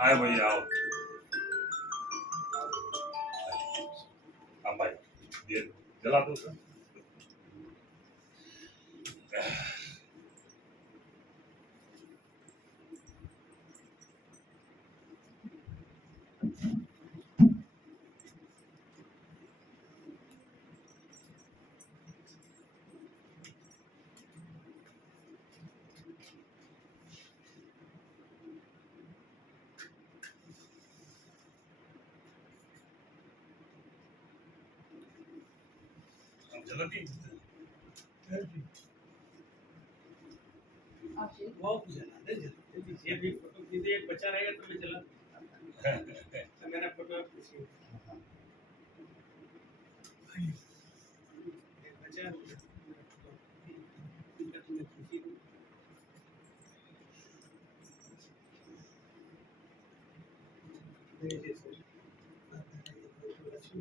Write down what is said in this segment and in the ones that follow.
आए भैया आओ। हाँ भाई, ये जला दो सर। जल्दी बहुत जला दे जल्दी ये भी फोटो खींचे एक बच्चा रहेगा तो मैं जला तो मेरा फोटो खींचिए एक बच्चा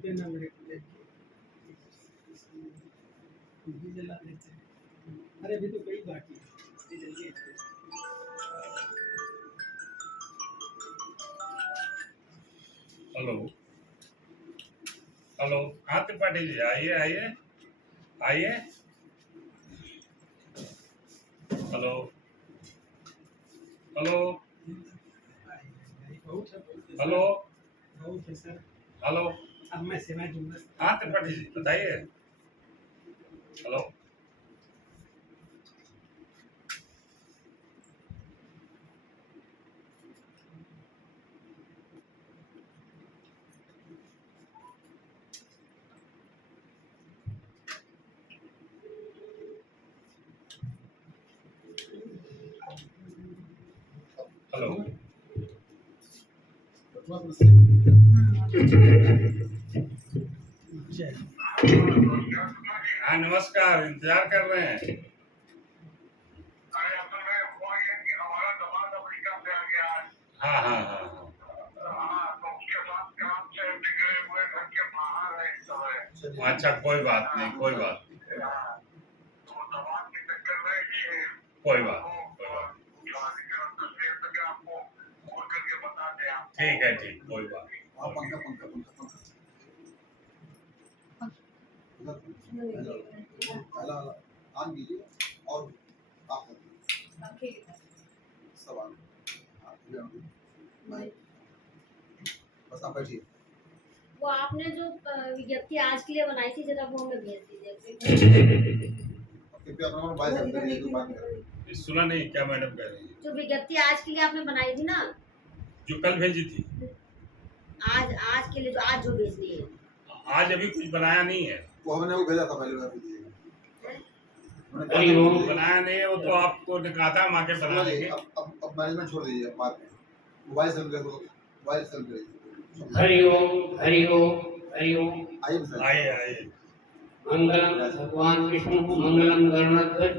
देना मेरे भी जला देते हैं। अरे अभी तो कई बाकी है जल्दी हेलो हेलो, हाँ त्रिपाठी जी आइए आइए आइए। हेलो हेलो हेलो बहुत है सर। हेलो, अब मैं सेवा दूंगा। हाँ त्रिपाठी जी बताइए। हेलो हेलो, हाँ नमस्कार, इंतजार कर रहे हैं। हाँ हाँ हाँ हाँ, अच्छा कोई बात नहीं, कोई बात नहीं, कोई बात ठीक है, ठीक कोई बात ऑन कीजिए और आप सवाल बस आप बैठिए। वो आपने जो विज्ञप्ति आज के लिए बनाई थी जरा वो हमें भेज दीजिए। कृपया अपना मोबाइल सेल करिए जो बात कर। सुना नहीं क्या मैडम कह रही है? जो विज्ञप्ति आज के लिए आपने बनाई थी ना, जो कल भेजी थी, आज के लिए जो आज जो भेजनी है, आज अभी कुछ बनाया नहीं है। वो हमने वो भेजा था पहले वाला भेजिए। अरे वो बनाया नहीं है, वो तो आपको कहा था हम आके बना लेंगे। अब मैनेजमेंट छोड़ दीजिए बाद में। मोबाइल सेल कर दो, मोबाइल सेल करिए। हरिओम हरिओम हरिओम। आइए आइए मंगलम भगवान विष्णु मंगलम गरुड़ध्वज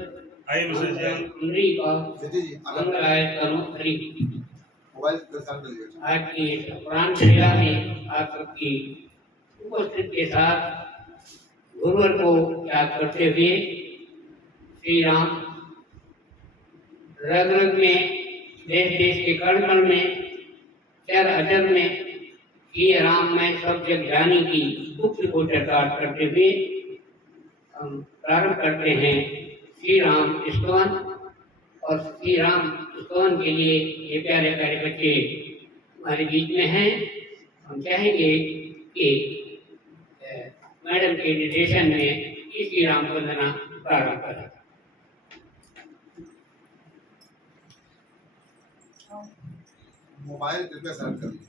आइए विशेष जी आइए। अम्बिका जी मंगलाय तनु हरि। मोबाइल सेल करिए। आज की पुराण क्रिया में आप सबकी उपस्थित के साथ गुरुवर को याद करते हुए श्री राम रग रग में, देश देश के कण कण में, चर अचर में ये राम मैं सब जग जानी की गुप्त को चर्चार्थ करते हुए हम प्रारंभ करते हैं श्री राम स्तवन। और श्री राम स्तवन के लिए ये प्यारे प्यारे बच्चे हमारे बीच में हैं। हम चाहेंगे कि मैडम के निर्देशन में श्री राम वंदना प्रारंभ करें। मोबाइल कृपया सेलेक्ट करिए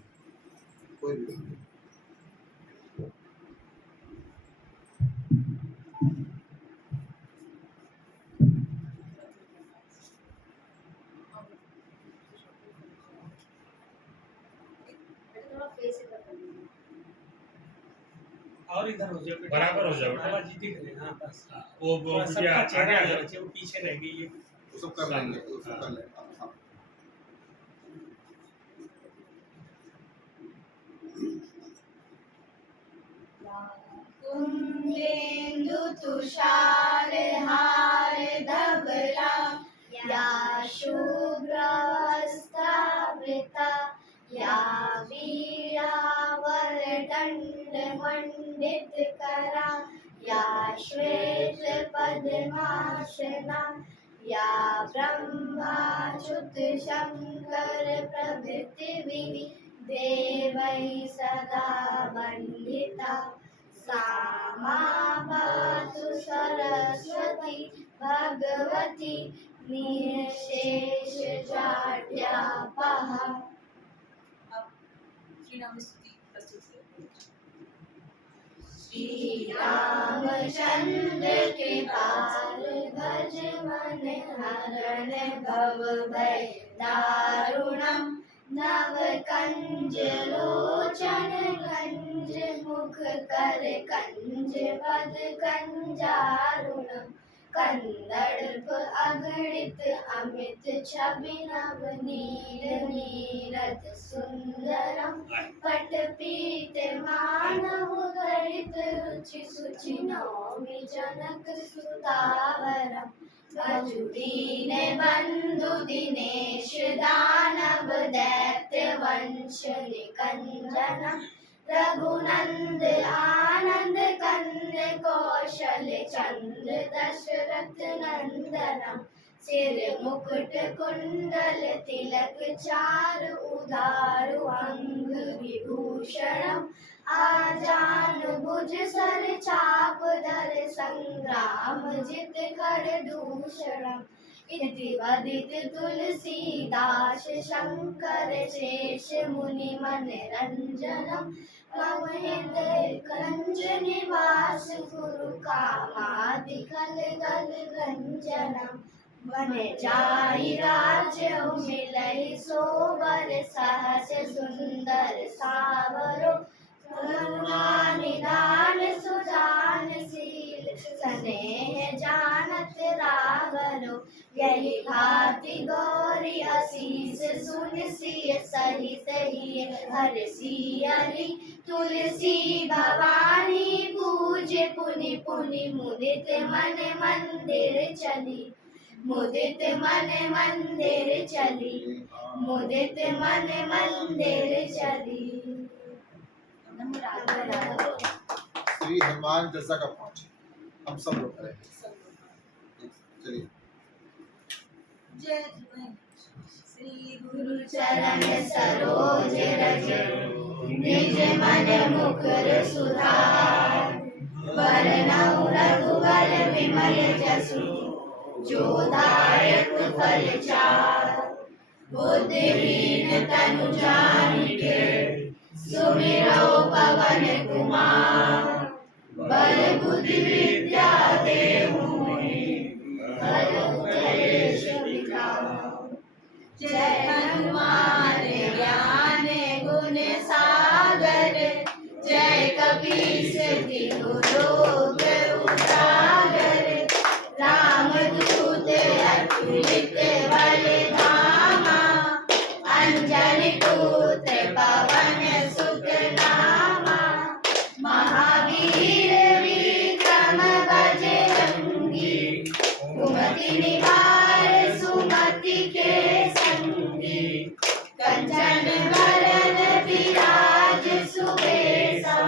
कोई भी। और इधर हो जाओ बराबर हो जाओ बेटा। जी दिख रहे हैं। हाँ बस वो सबका चेहरा आगे बच्चे वो पीछे रह गई। वो सब कर लेंगे, वो सब कर लेंगे। शुभ्रवस्त्रावृता या वीरावरदण्डमण्डितकरा या श्वेतपद्मासना या ब्रह्माच्युत शङ्कर प्रभृतिभिः देवैः सदा वन्दिता सा मा पातु सरस्वती भगवती निर्शेषजाड्यापहा। श्री रामचंद्र कृपाल भज मन हरण भव भय दारुणम् नव कंज लोचन कंज मुख कर कंज पद कंजारुणम् कंदर्प अगणित अमित छवि नव नील नीरद सुंदरम पटपीत मानव गरित रुचि सुचि नौमि जनक सुतावरम भजु दीन बंधु दिनेश दानव दैत्य वंश निकंदनम रघुनंद आनंद कंद कौशल चंद्र दशरथ नंदनम सिर मुकुट कुंडल तिलक चारु उदारु अंग विभूषणम आजान भुज सर चाप धर संग्राम जित खड़ दूषणम इति वदित तुलसीदास शंकर शेष मुनि मन रंजनम मम हृदय कंज निवास गुरु कामादि कल गल रंजनम मन जाई राज्य मिलई सोबर सहस सुंदर सावरो करुणा निदान सुजान शील स्नेह जानत रावरो यही भांति गौरी असीस सुन सिय सहित ही हर सियरी तुलसी भवानी पूज्य पुनि पुनि मुदित मन मंदिर चली मुदित मन मंदिर चली मुदित मन मंदिर चली। श्री हनुमान चालीसा का पाठ हम सब लोग करेंगे। चलिए। श्री गुरु चरण सरोज रज निज मन मुकुर सुधार वरनउ रघुवर विमल जसु जो दायक फल चार बुद्धिहीन तनु जानिके सुमिरो पवन कुमार बल बुद्धि विद्या देहु हर क्लेश विकार। जय हनुमान ज्ञान गुण सागर जय कपीस तिहु लोक उजागर रामदूत अतुलित बल धामा अंजनी पुत्र पवन सुत नामा महावीर विक्रम बजरंगी कुमति निवार सुमति के संगी कंचन वरन विराज सुबेसा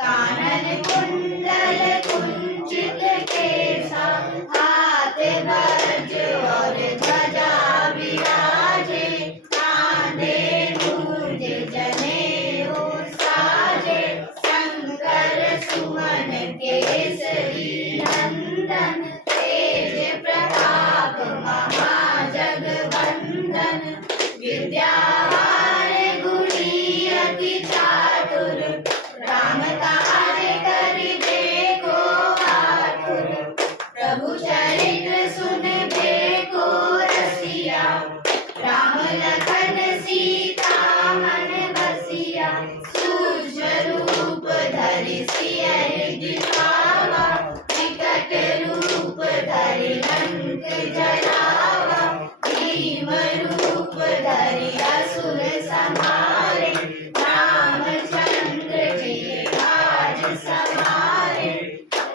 कानन कुंडल कुंचित केसा हाथ वज्र और ध्वजा विराजे कांधे मूंज जनेऊ साजे शंकर सुमन केसरी नंदन तेज प्रताप महाजगवंदन विद्यावान गुणी अति चातुर राम काज करिबे को आतुर प्रभु चरित्र सुनबे को रसिया राम लखन सीता मन बसिया सूक्ष्म रूप धरि सियहि दिखावा विकट रूप धरि लंक जलावा भीम रूप धरि असुर संहारे रामचंद्र जी काज सवारे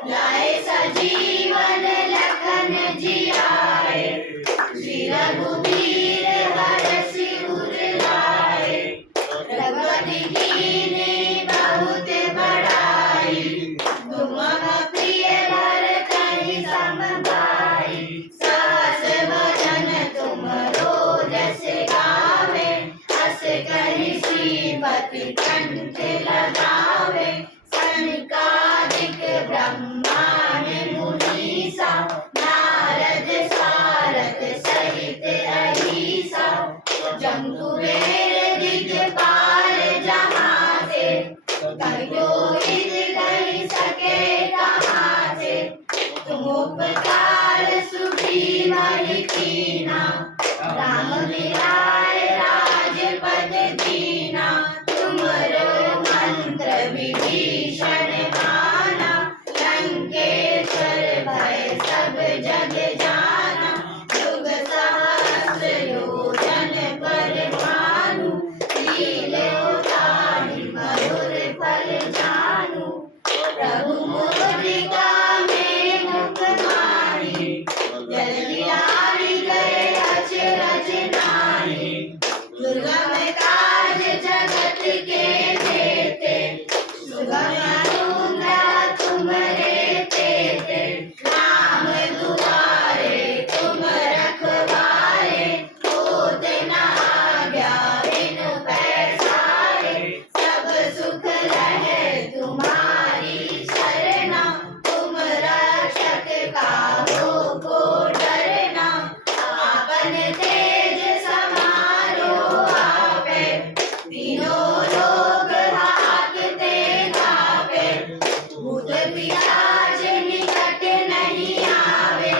लाए सजीवन लखन जियाए श्री रघुबीर हरषि उर लाए, रघुपति कीन्ही बहुत बड़ाई, तुम प्रिय भरतहि सम भाई, सहस भजन तुमरो जस गावे, हस कहि श्रीपति कंठ लगावे, सनकादिक ब्रह्मांड मुनीसा, नारद सारद सहित अहीसा, जम कुबेर दिगपाल जहाँ से, कहियो हित कहि सके कहाँ से, तुम उपकार सुग्रीव ही कीना, राम मिलाए राजपद दीना, तुमरो मंत्र विभीषण माना, लंकेश्वर भय सब जग जाना, युग सहस्र योजन पर भानु, लील्यों ताहि मधुर फल जानू, प्रभु मुद्रिका में मुख माहि, जल्दी लारि गए अचरज नाहि, दुर्गम काज जगत के जेते, सुगम अनुग्रह तुम्हरे तेते, राम दुआरे तुम रखवारे, होत न आज्ञा बिनु पैसारे, सब सुख लहे तुम्हारी शरणा, तुम रक्षक काहू को डरना, आपन तेज समारो आपे, तीनों लोग हाकते कापे, भूत पिशाच निकट नहीं आवे,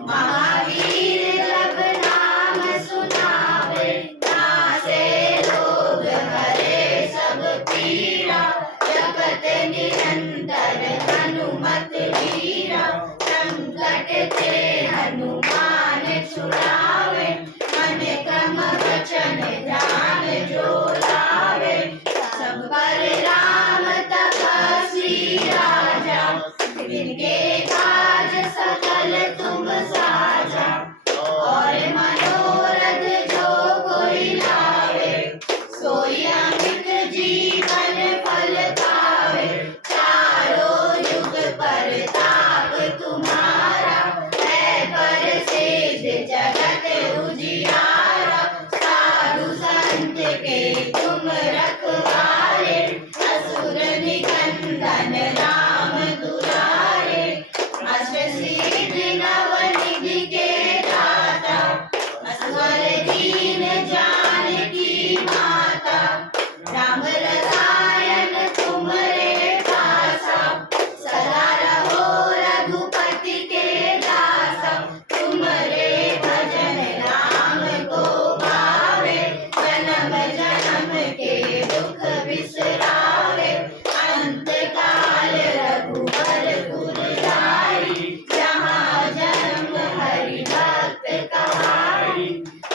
महावीर जब नाम सुनावे, नासे रोग हरे सब पीरा, जपत निरंतर हनुमत वीरा, संकट ते हनुमान छुड़ावे, मन क्रम वचन ध्यान जो लावे, सब पर राम तपस्वी राजा, जिनके काज सकल तुम साजा, और मनोरथ जो कोई लावे, सोई अमित जीवन फल पावे, चारों युग परताप तुम्हारा, है प्रसिद्ध जगत उजियारा, साधु संत के तुम रखवारे, असुर निकंदन राम दुलारे, अष्ट सिद्धि नव निधि के दाता, असवर दीन जानकी माता, राम रसायन तुम्हरे पासा, सदा रहो रघुपति के दासा, तुम्हरे भजन राम को पावे, जन्म जन्म के दुख बिसरावे, अंत काल रघुबर पुर जाई, जहाँ जन्म हरि भक्त कहाई,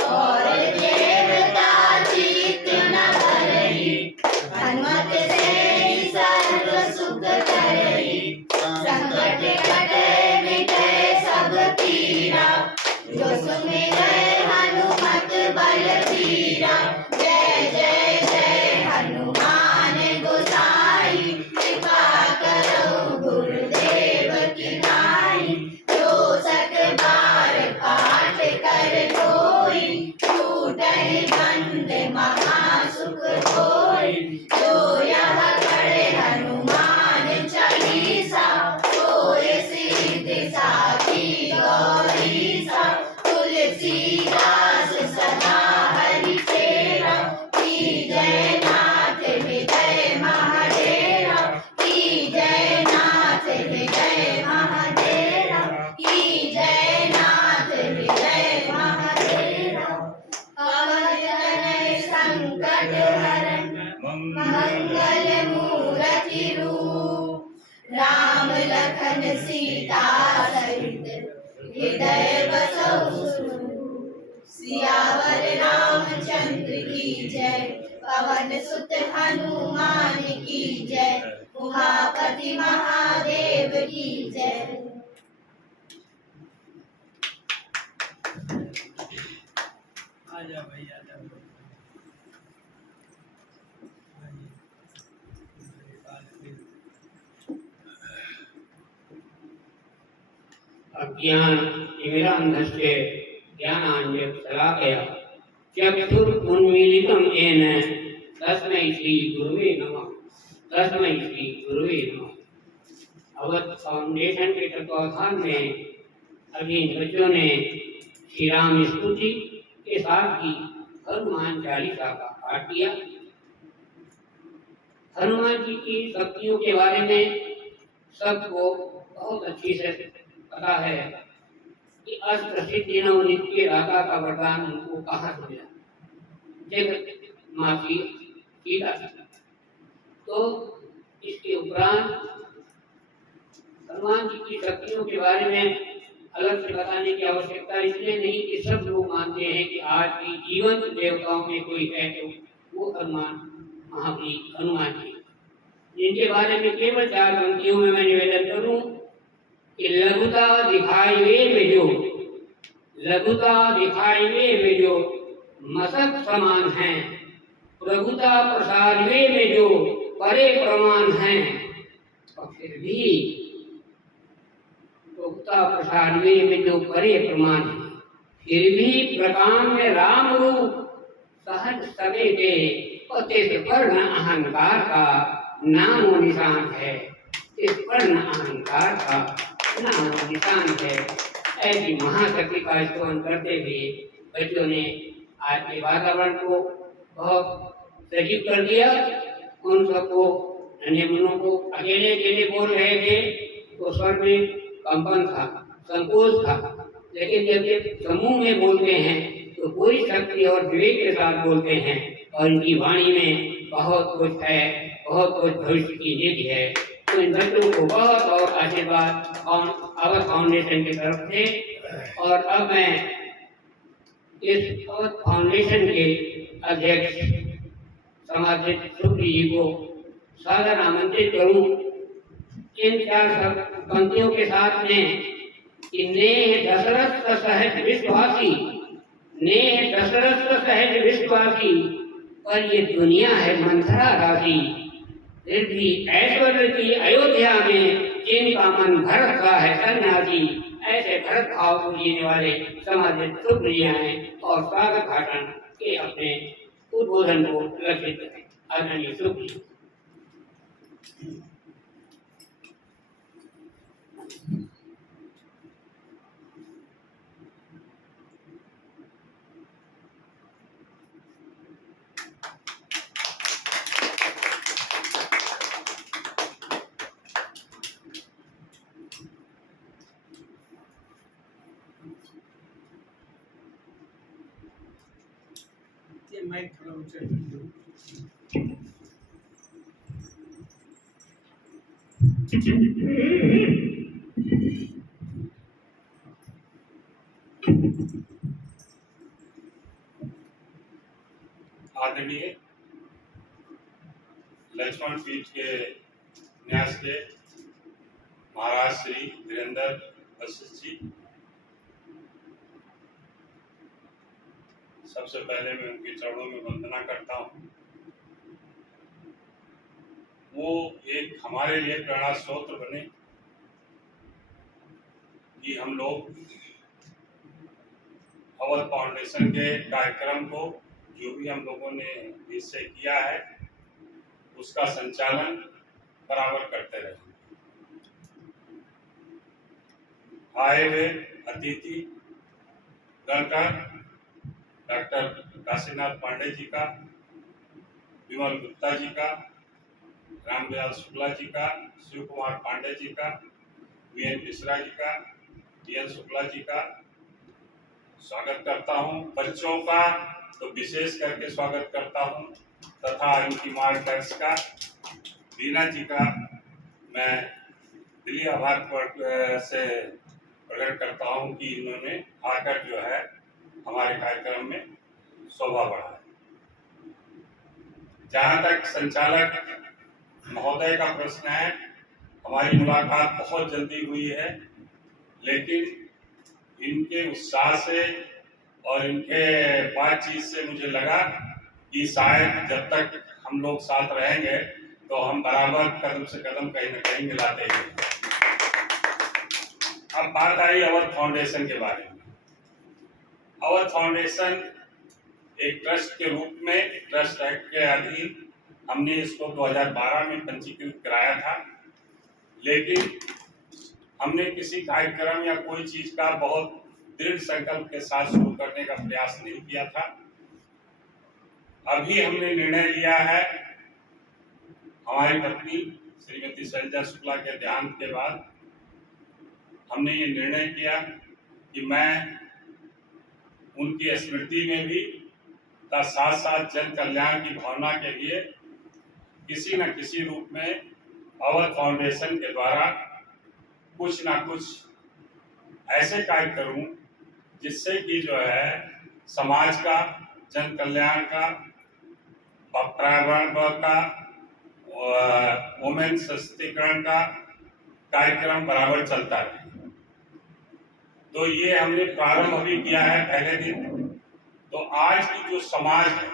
और देवता चित्त न धरई, हनुमत से सर्व सुख करई, संकट कटे मिटे सब पीरा, जो सुमिरै हनुमत बलबीरा, जय जय जय हनुमान गोसाई, कृपा करो गुरुदेव की नाई, जो सत बार पाठ कर कोई, छूटहि बंद महासुख होई, जो यह पढ़े हनुमान चालीसा, होय सिद्धि साखी गौरीसा, तुलसीदास सदा हरि चेरा, की जय नाथ हृदय महाडेरा, की जय नाथ हृदय महाडेरा, की जय नाथ हृदय महाडेरा, पवन तनय संकट हरण, मंगल मूर्ति रूप, राम लखन सीता सहित हृदय बसहु सुरभूप। सियावर रामचंद्र की जय, पवन सुत हनुमान की जय, उमापति महादेव की जय। आजा भाई आजा अज्ञान तिमिरान्धस्य ज्ञानाञ्जन शलाकया चक्षुरुन्मीलितं येन तस्मै श्री गुरुवे नमः। तस्मै श्री गुरुवे नमः। अवध फाउंडेशन के तत्वावधान में अभी बच्चों ने श्री राम स्तुति के साथ ही हनुमान चालीसा का पाठ किया। हनुमान जी की शक्तियों के बारे में सबको बहुत अच्छी से पता है कि अस्त्र सिद्धि नवनीत के दाता का वरदान उनको कहाँ से मिला, जगत माँ सीता। तो इसके उपरांत हनुमान जी की शक्तियों के बारे में अलग से बताने की आवश्यकता इसलिए नहीं कि सब लोग मानते हैं कि आज भी जीवंत देवताओं में कोई है तो वो महावीर हनुमान जी, जिनके बारे में केवल 4 पंक्तियों में मैं निवेदन करूं कि लघुता दिखाई में जो मसक समान है, प्रभुता प्रसारवे में जो परे प्रमाण है, और फिर भी प्रभुता प्रसारवे में जो परे प्रमाण है, फिर भी प्रकाम में राम रूप सहज सवेते इस वर्ण अहंकार का नामो निशान है। इस वर्ण अहंकार का नामो निशान है। ऐसी महाशक्ति का स्तवन करते हुए बच्चों ने आज के वातावरण को बहुत सजीव कर दिया। उन सबको अन्य मनों को अकेले बोल रहे थे तो स्वर में कंपन था, संकोच था, लेकिन जब समूह में बोलते हैं तो पूरी शक्ति और विवेक के साथ बोलते हैं और इनकी वाणी में बहुत कुछ है, बहुत कुछ भविष्य की निधि है। तो इन बच्चों को बहुत बहुत आशीर्वाद अवध फाउंडेशन की तरफ से। और अब मैं इस अवध फाउंडेशन के अध्यक्ष समाजित सुप्री जी को सादर आमंत्रित करूं इन 4 पंक्तियों के साथ में कि नेह दशरथ सहज विश्वासी, नेह दशरथ सहज विश्वासी, पर ये दुनिया है मंथरा राशि, फिर भी ऐश्वर्य की अयोध्या में जिनका मन भरत का है सन्यासी। ऐसे भरत भाव को जीने वाले समाजित सुप्रिय हैं और स्वागत भाषण के अपने उद्बोधन को लक्षित करें। आदरणीय सुप्रिय। ये माइक थोड़ा ऊंचा कर दो। आदरणीय लक्ष्मण पीठ के न्यास के महाराज श्री वीरेंद्र वशिष्ठ जी, सबसे पहले मैं उनके चरणों में वंदना करता हूँ। वो एक हमारे लिए प्रेरणा स्रोत बने कि हम लोग अवध फाउंडेशन के कार्यक्रम को जो भी हम लोगों ने निश्चय किया है उसका संचालन बराबर करते रहे। आए हुए अतिथि गण का डॉक्टर काशीनाथ पांडे जी का, विमल गुप्ता जी का, रामदयाल शुक्ला जी का, शिव कुमार पांडे जी का, वीएन मिश्रा जी का, डीएन शुक्ला जी का स्वागत करता हूं। बच्चों का तो विशेष करके स्वागत करता हूं तथा इनकी मार्गदर्शक का बीना जी का मैं दिली आभार से प्रकट करता हूं कि इन्होंने आकर जो है हमारे कार्यक्रम में शोभा बढ़ाया। जहाँ तक संचालक महोदय का प्रश्न है, हमारी मुलाकात बहुत जल्दी हुई है, लेकिन इनके उत्साह से और इनके बातचीत से मुझे लगा कि शायद जब तक हम लोग साथ रहेंगे तो हम बराबर कदम से कदम कहीं न कहीं मिलाते ही रहेंगे। अब बात आई अवध फाउंडेशन के बारे में। अवध फाउंडेशन एक ट्रस्ट के रूप में ट्रस्ट एक्ट के अधीन हमने इसको 2012 में पंजीकृत कराया था, लेकिन हमने किसी कार्यक्रम या कोई चीज का बहुत दृढ़ संकल्प के साथ शुरू करने का प्रयास नहीं किया था। अभी हमने निर्णय लिया है, हमारी पत्नी श्रीमती शैलजा शुक्ला के देहांत के बाद हमने ये निर्णय किया कि मैं उनकी स्मृति में भी का साथ साथ जन कल्याण की भावना के लिए किसी न किसी रूप में अवध फाउंडेशन के द्वारा कुछ ना कुछ ऐसे कार्य करूं जिससे कि जो है समाज का, जन कल्याण का, पर्यावरण का, वुमेन सशक्तिकरण का कार्यक्रम बराबर चलता रहे। तो ये हमने प्रारंभ अभी किया है पहले दिन। तो आज की जो समाज है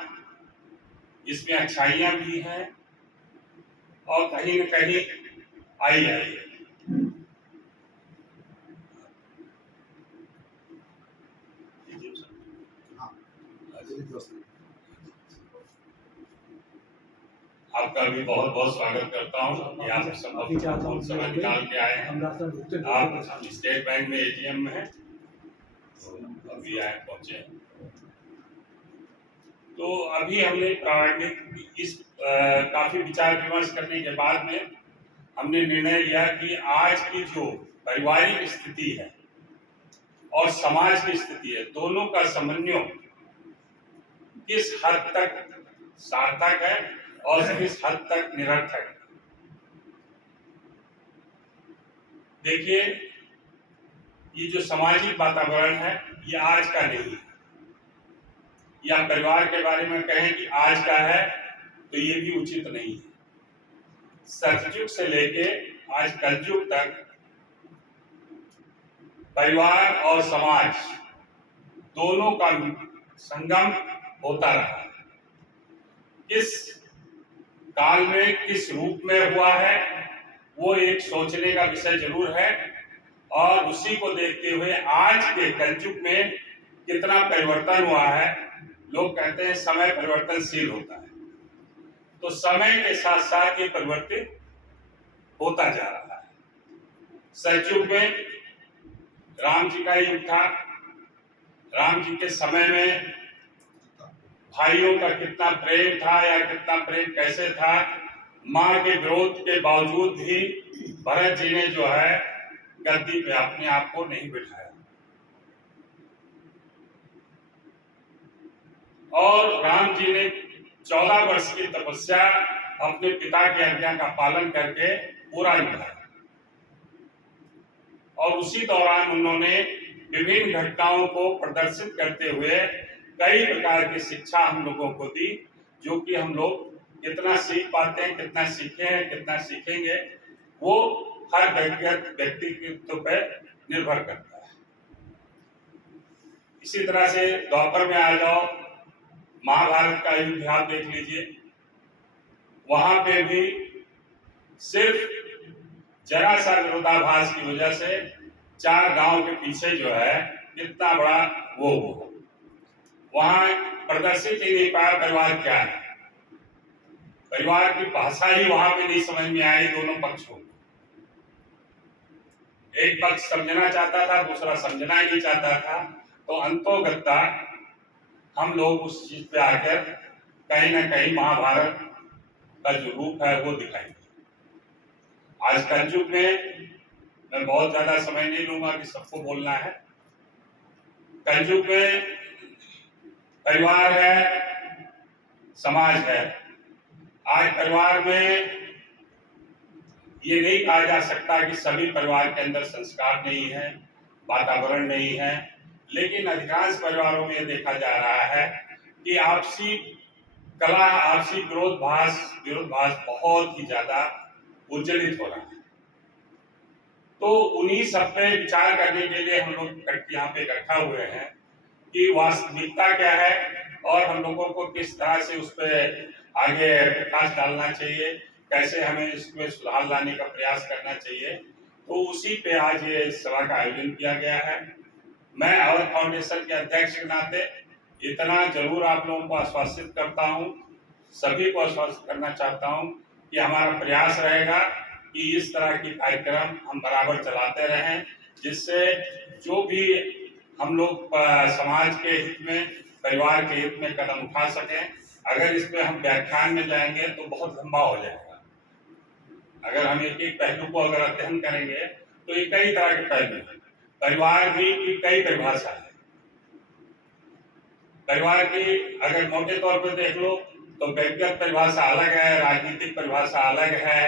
इसमें अच्छाइयां भी हैं और कहीं न कहीं आई है। आपका भी बहुत बहुत स्वागत करता हूँ कि आप सब बहुत समय निकाल के आए हैं। आप स्टेट बैंक में एटीएम में हैं, अभी आए पहुंचे हैं। तो अभी हमने प्रारंभिक इस काफी विचार विमर्श करने के बाद में हमने निर्णय लिया कि आज की जो पारिवारिक स्थिति है और समाज की स्थिति है, दोनों का समन्वय किस हद तक सार्थक है और किस हद तक निरर्थक है। देखिए, ये जो सामाजिक वातावरण है ये आज का नहीं है, या परिवार के बारे में कहें कि आज का है तो ये भी उचित नहीं है। सतयुग से लेके आज कलयुग तक परिवार और समाज दोनों का संगम होता रहा। किस काल में किस रूप में हुआ है वो एक सोचने का विषय जरूर है, और उसी को देखते हुए आज के कलयुग में कितना परिवर्तन हुआ है। लोग कहते हैं समय परिवर्तनशील होता है, तो समय के साथ साथ ये परिवर्तित होता जा रहा है। सतयुग में राम जी का युग था। राम जी के समय में भाइयों का कितना प्रेम था या कितना प्रेम कैसे था, मां के विरोध के बावजूद भी भरत जी ने जो है गद्दी पे अपने आप को नहीं बिठाया, और राम जी ने 14 वर्ष की तपस्या अपने पिता की आज्ञा का पालन करके पूरा निभाया, और उसी दौरान उन्होंने विभिन्न घटनाओं को प्रदर्शित करते हुए कई प्रकार की शिक्षा हम लोगों को दी, जो कि हम लोग कितना सीख पाते हैं, कितना सीखे हैं, कितना सीखेंगे, वो हर व्यक्तिगत व्यक्तित्व पर निर्भर करता है। इसी तरह से द्वापर में आ जाओ, महाभारत का युद्ध आप देख लीजिए, वहां पे भी सिर्फ जरा सा विरोधाभास की वजह से 4 गांव के पीछे जो है कितना बड़ा वो वहां प्रदर्शित ही नहीं पाया परिवार क्या है। परिवार की भाषा ही वहां पे नहीं समझ में आई दोनों पक्षों को। एक पक्ष समझना चाहता था, दूसरा समझना ही नहीं चाहता था, तो अंतोगत्ता हम लोग उस चीज पे आकर कहीं ना कहीं महाभारत का जो रूप है वो दिखाई। आज कलयुग में मैं बहुत ज्यादा समय नहीं लूंगा कि सबको बोलना है। कलयुग में परिवार है, समाज है। आज परिवार में ये नहीं कहा जा सकता कि सभी परिवार के अंदर संस्कार नहीं है, वातावरण नहीं है, लेकिन अधिकांश परिवारों में ये देखा जा रहा है कि आपसी कला, आपसी विरोधाभास बहुत ही ज्यादा उज्जवलित हो रहा है। तो उन्हीं सब पे विचार करने के लिए हम लोग यहाँ पे इकट्ठा हुए हैं कि वास्तविकता क्या है और हम लोगों को किस तरह से उस पर आगे प्रकाश डालना चाहिए, कैसे हमें इसमें सुधार लाने का प्रयास करना चाहिए। तो उसी पे आज ये सभा का आयोजन किया गया है। मैं अवध फाउंडेशन के अध्यक्ष के नाते इतना जरूर आप लोगों को आश्वासित करता हूँ, सभी को आश्वस्त करना चाहता हूँ कि हमारा प्रयास रहेगा कि इस तरह की कार्यक्रम हम बराबर चलाते रहें, जिससे जो भी हम लोग समाज के हित में, परिवार के हित में कदम उठा सकें। अगर इस पे हम व्याख्यान में जाएंगे तो बहुत लंबा हो जाएगा। अगर हम एक एक पहलू को अगर अध्ययन करेंगे तो ये कई तरह के पहलू हैं। परिवार भी की कई परिभाषा है। परिवार की अगर मोटे तौर पर देख लो तो व्यक्तिगत परिभाषा अलग है, राजनीतिक परिभाषा अलग है,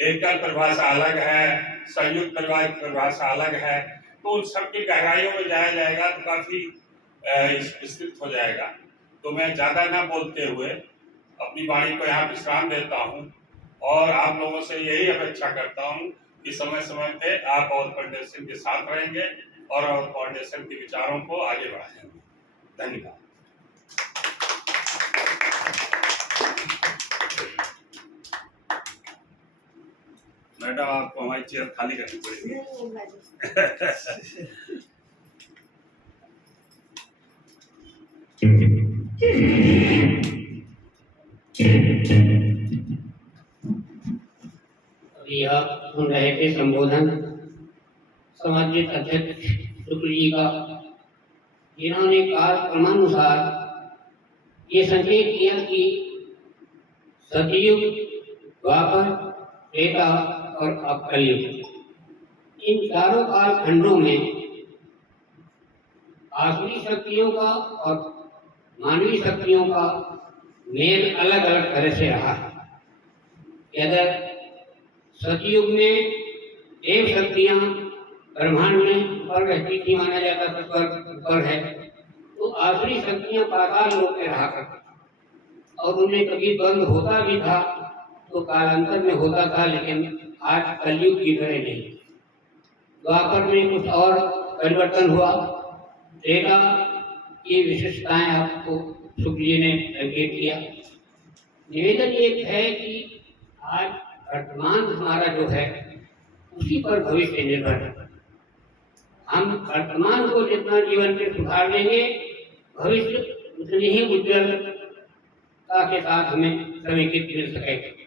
एकल परिभाषा अलग है, संयुक्त परिवार की परिभाषा अलग है। तो उन सबकी गहराइयों में जाया जाएगा तो काफी विस्तृत हो जाएगा। तो मैं ज्यादा ना बोलते हुए अपनी वाणी को यहाँ विश्राम देता हूँ और आप लोगों से यही अपेक्षा करता हूँ कि समय समय पे आप अवध फाउंडेशन के साथ रहेंगे और अवध फाउंडेशन के विचारों को आगे बढ़ाएंगे। धन्यवाद। मैडम आपको हमारी चेयर खाली करनी पड़ेगी। अभी आप सुन रहे थे संबोधन समाजिक अध्यक्ष शुक्ल जी का, जिन्होंने काल क्रमानुसार ये संकेत किया कि सतयुग, द्वापर, त्रेता और अब कलयुग, इन चारों कालखंडों में आसुरी शक्तियों का और मानवीय शक्तियों का मेल अलग अलग तरह से रहा है। अगर सतयुग में देव शक्तियां ब्रह्मांड में ऊपर रहती थी, माना जाता था स्वर्ग ऊपर है, तो आसुरी शक्तियां पाताल लोक में रहा करती और उनमें कभी बंद होता भी था तो कालांतर में होता था, लेकिन आज कलयुग की तरह नहीं। द्वापर में कुछ और परिवर्तन हुआ। त्रेता की विशेषताएं आपको शुक्ल जी ने संकेत किया। निवेदन ये है कि आज वर्तमान हमारा जो है उसी पर भविष्य निर्भर है। हम वर्तमान को जितना जीवन में सुधार लेंगे, भविष्य उतनी ही उज्ज्वलता के साथ हमें समेकित मिल सकेगा।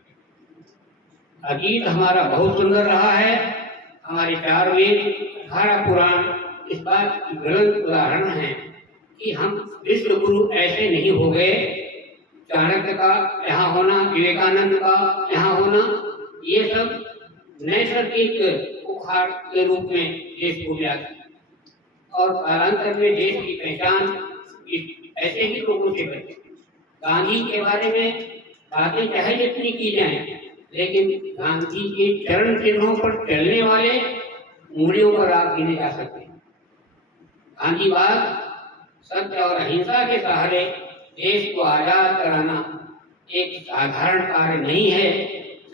अतीत हमारा बहुत सुंदर रहा है। हमारे 4 वेद, 18 पुराण इस बात की ज्वलंत उदाहरण है कि हम विश्व गुरु ऐसे नहीं हो गए। चाणक्य का यहाँ होना, विवेकानंद का यहाँ होना, ये सब नैसर्गिक उखाड़ के रूप में देश को मिला और कालांतर में देश की पहचान ऐसे ही लोगों से बनी। गांधी के बारे में बातें चाहे जितनी की जाए, लेकिन गांधी के चरण चिन्हों पर चलने वाले उंगलियों पर आप गिने जा सकते हैं। गांधीवाद सत्य और अहिंसा के सहारे देश को आजाद कराना एक साधारण कार्य नहीं है।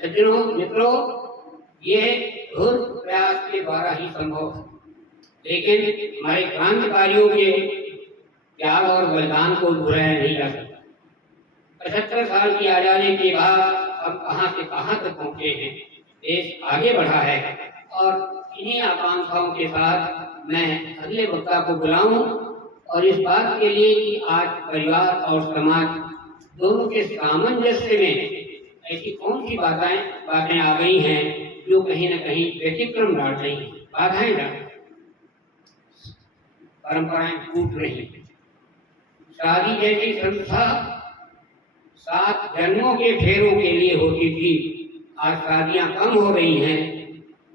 सज्जनों, मित्रों, ये घोर प्रयास के द्वारा ही संभव है, लेकिन हमारे क्रांतिकारियों के त्याग और बलिदान को भुलाया नहीं जा सकता। 75 साल की आजादी के बाद हम कहां से कहां तक पहुंचे हैं, देश आगे बढ़ा है और इन्हीं आकांक्षाओं के साथ मैं अगले वक्ता को बुलाऊं और इस बात के लिए कि आज परिवार और समाज दोनों के सामंजस्य में ऐसी कौन सी बातें आ गई हैं जो कहीं न कहीं व्यतिक्रम डाल रही हैं, बाधाएं डाल रही, परंपराएं टूट रही हैं। शादी जैसी संस्था 7 जन्मों के फेरों के लिए होती थी, आज शादियां कम हो रही हैं।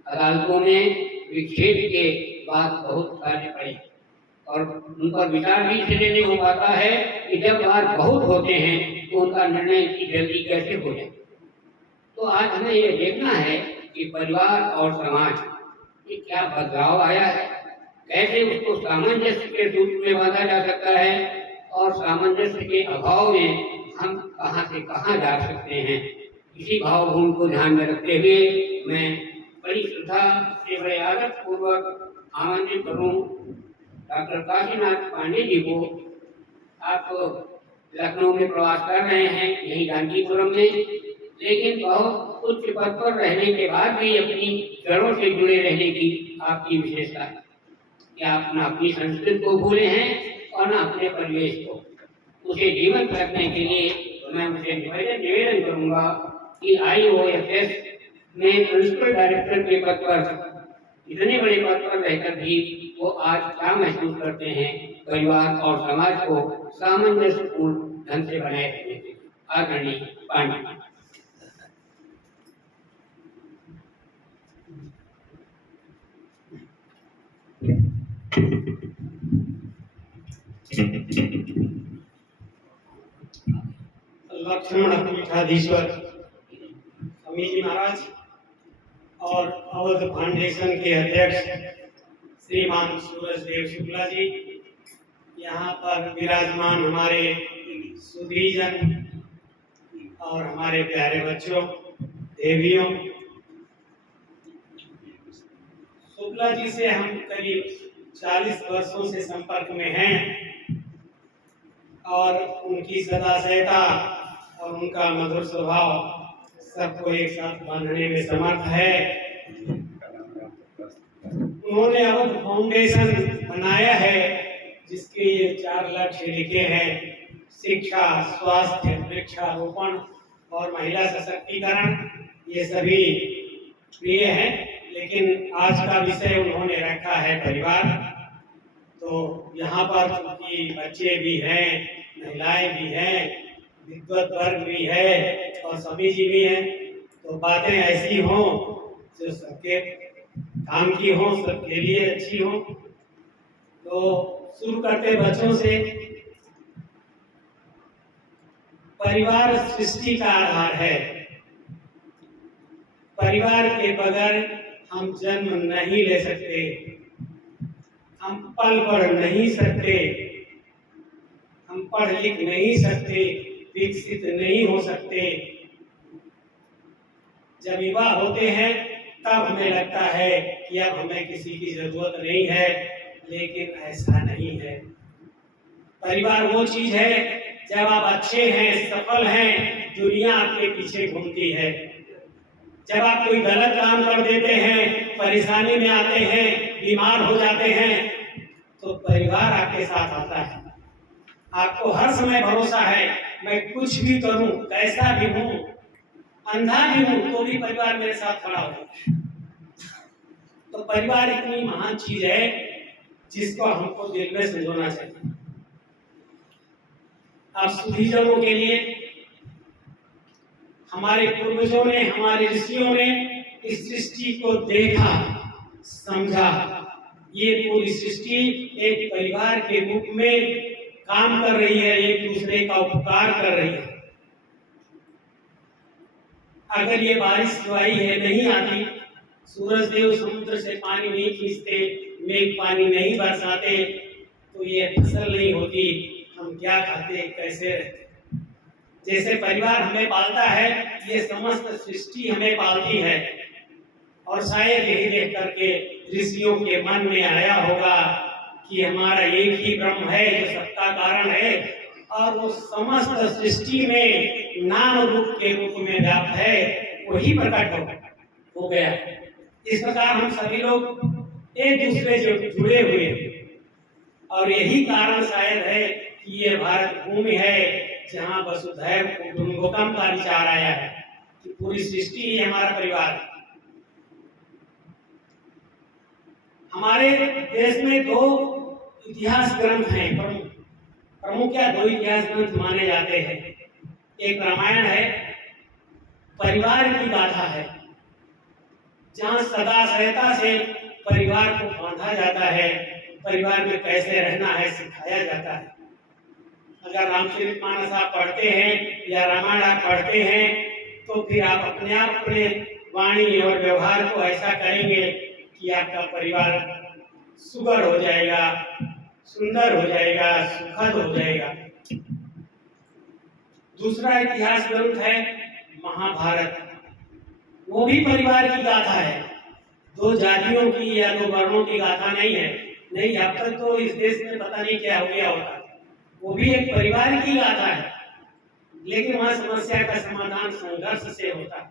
अदालतों में विच्छेद के बाद बहुत सारे पड़े और उन पर विचार भी इसलिए नहीं हो पाता है कि जब बात बहुत होते हैं तो उनका निर्णय इतनी जल्दी कैसे हो जाए। तो आज हमें ये देखना है कि परिवार और समाज ये क्या बदलाव आया है, कैसे उसको सामंजस्य के रूप में बांधा जा सकता है और सामंजस्य के अभाव में हम कहां से कहां जा सकते हैं। इसी भावभूमि को ध्यान में रखते हुए मैं बड़ी श्रद्धा से बड़े आदर पूर्वक आमंत्रित करूं डॉक्टर काशीनाथ पांडे जी को आप लखनऊ में प्रवास कर रहे हैं, यही गांधीपुरम में, लेकिन बहुत उच्च पद पर रहने के बाद भी अपनी जड़ों से जुड़े रहने की आपकी विशेषता है कि आप न अपनी संस्कृति को भूले हैं और न अपने परिवेश को। उसे जीवंत रखने के लिए मैं उसे निवेदन करूंगा कि IOFS में प्रिंसिपल डायरेक्टर के पद पर, इतने बड़े पद पर रहकर भी वो आज क्या महसूस करते हैं, परिवार और समाज को सामंजस्यपूर्ण ढंग से बनाए रखने के लिए। आदरणीय पांडे। लक्ष्मण पीठाधीश्वर स्वामी जी महाराज और अवध फाउंडेशन के अध्यक्ष श्रीमान सूरजदेव शुक्ला जी, यहाँ पर विराजमान हमारे सुधीजन और हमारे प्यारे बच्चों, देवियों, शुक्ला जी से हम करीब 40 वर्षों से संपर्क में हैं और उनकी सदाशयता और उनका मधुर स्वभाव सबको एक साथ बांधने में समर्थ है। उन्होंने अवध फाउंडेशन बनाया है जिसके ये 4 लक्ष्य लिखे हैं: शिक्षा, स्वास्थ्य, वृक्षारोपण और महिला सशक्तिकरण। ये सभी प्रिय हैं, लेकिन आज का विषय उन्होंने रखा है परिवार। तो यहाँ पर चूंकि बच्चे भी हैं, महिलाएं भी हैं, विद्वत वर्ग भी है और सभी जी भी हैं, तो बातें ऐसी हों जो सबके काम की हो, सबके लिए अच्छी हो। तो शुरू करते बच्चों से। परिवार सृष्टि का आधार है। परिवार के बगैर हम जन्म नहीं ले सकते, हम पल बढ़ नहीं सकते, हम पढ़ लिख नहीं सकते, विकसित नहीं हो सकते। जब विवाह होते हैं तब हमें लगता है कि अब हमें किसी की जरूरत नहीं है, लेकिन ऐसा नहीं है। परिवार वो चीज है, जब आप अच्छे हैं, सफल हैं, दुनिया आपके पीछे घूमती है। जब आप कोई गलत काम कर देते हैं, परेशानी में आते हैं, बीमार हो जाते हैं, तो परिवार आपके साथ आता है। आपको हर समय भरोसा है, मैं कुछ भी करूं, कैसा भी हूं, अंधा भी हूं, तो भी परिवार मेरे साथ खड़ा हो। तो परिवार इतनी महान चीज है जिसको हमको दिल में संजोना चाहिए। आप सुधीजनों के लिए हमारे पूर्वजों ने, हमारे ऋषियों ने इस सृष्टि को देखा, समझा। ये पूरी सृष्टि एक परिवार के रूप में काम कर रही है, एक दूसरे का उपकार कर रही है। अगर ये बारिश जो आई है नहीं आती, सूरज देव समुद्र से पानी नहीं खींचते, मेघ पानी नहीं बरसाते, तो ये फसल नहीं होती, हम क्या खाते, कैसे रहते। जैसे परिवार हमें पालता है, ये समस्त सृष्टि हमें पालती है। और शायद यही देख करके ऋषियों के मन में आया होगा कि हमारा एक ही ब्रह्म है जो सबका कारण है, और वो समस्त सृष्टि में नाम रूप के रूप में व्याप्त है, वही प्रकट हो गया। इस प्रकार हम सभी लोग एक दूसरे से जुड़े हुए हैं, और यही कारण शायद है कि ये भारत भूमि है जहाँ वसुधैव कुटुंबकम का विचार आया है कि पूरी सृष्टि ही हमारा परिवार है। हमारे देश में 2 इतिहास ग्रंथ हैं प्रमुख क्या 2 इतिहास ग्रंथ माने जाते हैं। एक रामायण है, परिवार की गाथा है, जहाँ सदा सहता से परिवार को बांधा जाता है, परिवार में कैसे रहना है सिखाया जाता है। अगर रामचरितमानस आप पढ़ते हैं या रामायण आप पढ़ते हैं, तो फिर आप अपने वाणी और व्यवहार को ऐसा करेंगे कि आपका परिवार सुगर हो जाएगा, सुंदर हो जाएगा, सुखद हो जाएगा। दूसरा इतिहास ग्रंथ है महाभारत। वो भी परिवार की गाथा है, 2 जातियों की या 2 वर्णों की गाथा नहीं है, नहीं, अब तक तो इस देश में पता नहीं क्या हो गया होता। वो भी एक परिवार की गाथा है, लेकिन वहाँ समस्या का समाधान संघर्ष से होता है।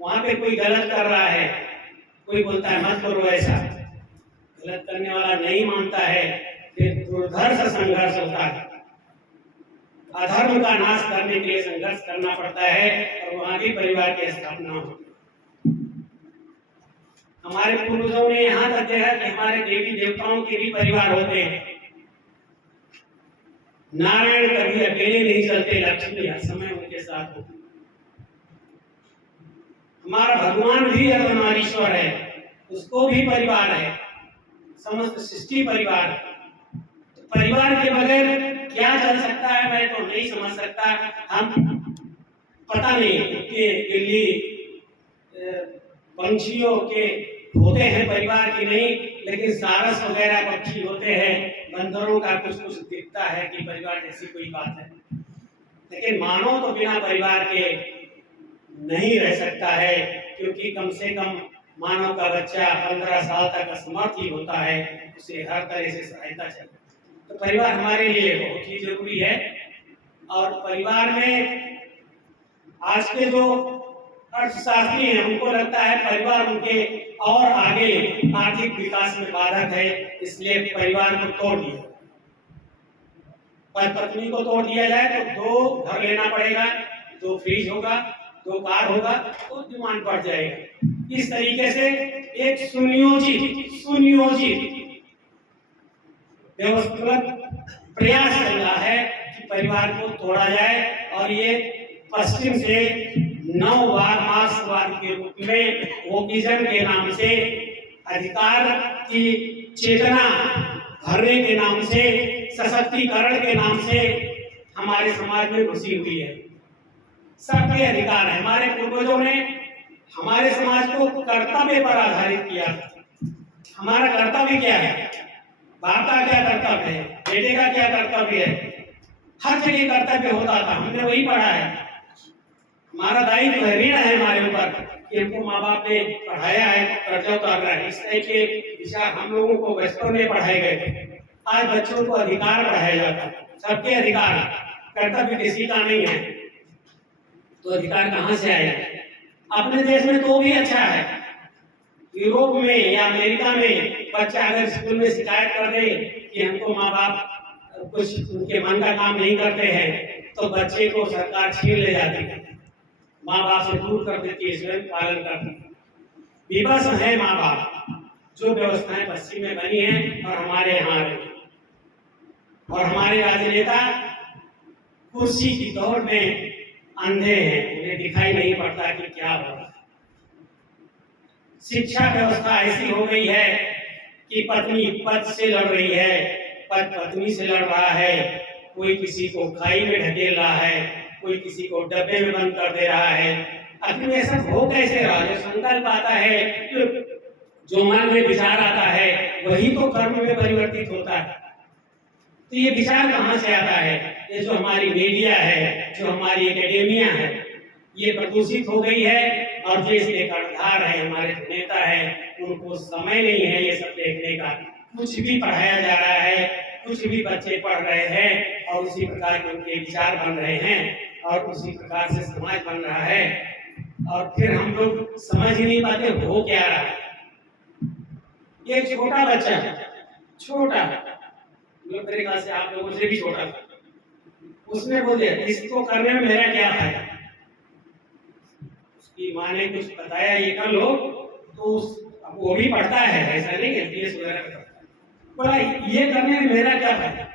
वहाँ पे कोई गलत कर रहा है, कोई बोलता है मत करो ऐसा, गलत करने वाला नहीं मानता है, फिर दुर्धर्ष संघर्ष होता है। अधर्म का नाश करने के लिए संघर्ष करना पड़ता है और वहाँ भी परिवार की स्थापना होती है। हमारे पूर्वजों ने यहाँ तक देखा कि हमारे देवी देवताओं के भी परिवार होते हैं। नारायण कभी अकेले नहीं चलते, लक्ष्मी हर समय उनके साथ होती। हमारा भगवान भी अर्धनारीश्वर है, उसको भी परिवार है, समस्त सृष्टि परिवार है। तो परिवार के बगैर क्या चल सकता है, मैं तो नहीं समझ सकता। हम पता नहीं कि दिल्ली पंछियों के होते हैं परिवार की नहीं, लेकिन सारस वगैरह पक्षी होते हैं, बंदरों का कुछ कुछ दिखता है कि परिवार जैसी कोई बात है। लेकिन मानव तो बिना परिवार के नहीं रह सकता है, क्योंकि कम से कम मानव का बच्चा 15 साल तक असमर्थ ही होता है, उसे हर तरह से सहायता चाहिए। तो परिवार हमारे लिए बहुत ही जरूरी है। और परिवार में आज के जो अर्थशास्त्री हैं, उनको लगता है परिवार उनके और आगे आर्थिक विकास में बाधक है, इसलिए परिवार को तोड़ दिया। पत्नी को तोड़ दिया जाए तो 2 घर लेना पड़ेगा, 2 फ्रिज होगा, 2 कार होगा, तो डिमांड बढ़ जाएगा। इस तरीके से एक सुनियोजित व्यवस्थित प्रयास चल रहा है कि परिवार को तोड़ा जाए, और ये पश्चिम से नववाद मार्क्सवाद के रूप में वोकिज्म के नाम से, अधिकार की चेतना भरने के नाम से, सशक्तिकरण के नाम से हमारे समाज में घुसी हुई है। सबके अधिकार है। हमारे पूर्वजों ने हमारे समाज को कर्तव्य पर आधारित किया। हमारा कर्तव्य क्या है, बाप का क्या कर्तव्य है, बेटे का क्या कर्तव्य है, हर जगह कर्तव्य होता था, हमने वही पढ़ा है। हमारा दायित्व है, ऋण है हमारे ऊपर कि हमको माँ बाप ने पढ़ाया है, कर्जा उतार रहा है। इस तरह के विचार हम लोगों को बचपन में पढ़ाए गए थे। आज बच्चों को अधिकार पढ़ाया जाता है, सबके अधिकार, कर्तव्य किसी का नहीं है, तो अधिकार कहाँ से आएगा। अपने देश में तो भी अच्छा है, यूरोप में या अमेरिका में बच्चा अगर स्कूल में शिकायत कर दे कि हमको माँ बाप कुछ उनके मन का काम नहीं करते हैं, तो बच्चे को सरकार छीन ले जाती है, माँ बाप से दूर कर देती है, स्वयं पालन करती है। विवश है माँ बाप, जो व्यवस्थाएं पश्चिम में बनी हैं और हमारे यहाँ रही। और हमारे राजनेता कुर्सी की दौड़ में अंधे हैं, उन्हें दिखाई नहीं पड़ता कि क्या हो रहा है। शिक्षा व्यवस्था ऐसी हो गई है कि पत्नी पद से लड़ रही है, पद पत्नी से लड़ रहा है, कोई किसी को खाई में ढकेल रहा है, कोई किसी को डब्बे में बंद कर दे रहा है। आखिर ऐसा हो कैसे रहा? जो संकल्प आता है, जो मन में विचार आता है, वही तो कर्म में परिवर्तित होता है। तो ये विचार कहाँ से आता है? ये जो हमारी मीडिया है, जो हमारी एकेडेमिया है, ये प्रदूषित हो गई है। और जो इसके कर्णधार है, हमारे जो नेता है, उनको समय नहीं है ये सब देखने का। कुछ भी पढ़ाया जा रहा है, कुछ भी बच्चे पढ़ रहे हैं, और उसी प्रकार के उनके विचार बन रहे हैं, और उसी प्रकार से समाज बन रहा है। और फिर हम लोग समझ ही नहीं पाते हो क्या रहा है। एक छोटा बच्चा, छोटा, मेरे ख्याल से आप लोगों से भी छोटा था, उसने बोले इसको करने में मेरा क्या फायदा। उसकी माँ ने कुछ बताया ये कर लो, तो वो भी पढ़ता है, ऐसा नहीं है, PS वगैरह करता है। बोला ये करने में मेरा क्या फायदा।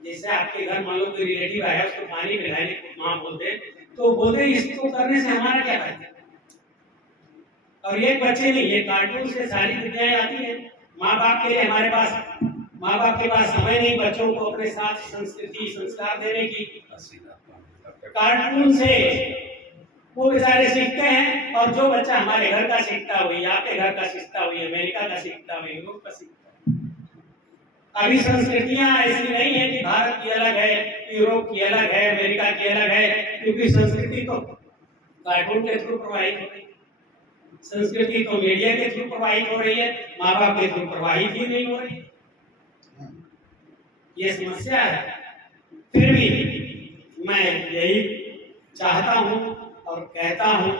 जैसे आपके घर मान लो कोई रिलेटिव आया, उसको पानी पिलाने को माँ बोलते, तो बोलते इसको करने से हमारा क्या फायदा। और एक बच्चे नहीं, ये कार्टून से सारी दुनियाएं आती है। माँ बाप के लिए हमारे पास, माँ बाप के पास समय नहीं बच्चों को अपने साथ संस्कृति संस्कार देने की। कार्टून से वो बेचारे सीखते हैं, और जो बच्चा हमारे घर का सीखता हुई, आपके घर का सीखता हुई, अमेरिका का सीखता हुई, यूरोप का सीखता हुई। अभी संस्कृतियां ऐसी नहीं है कि भारत की अलग है, यूरोप की अलग है, अमेरिका की अलग है, क्योंकि संस्कृति तो कार्टून के थ्रू प्रवाहित होती है। संस्कृति तो मीडिया के थ्रू प्रवाहित हो रही है, माँ बाप के थ्रू प्रवाहित ही नहीं हो रही है। ये समस्या है। फिर भी मैं यही चाहता हूँ और कहता हूँ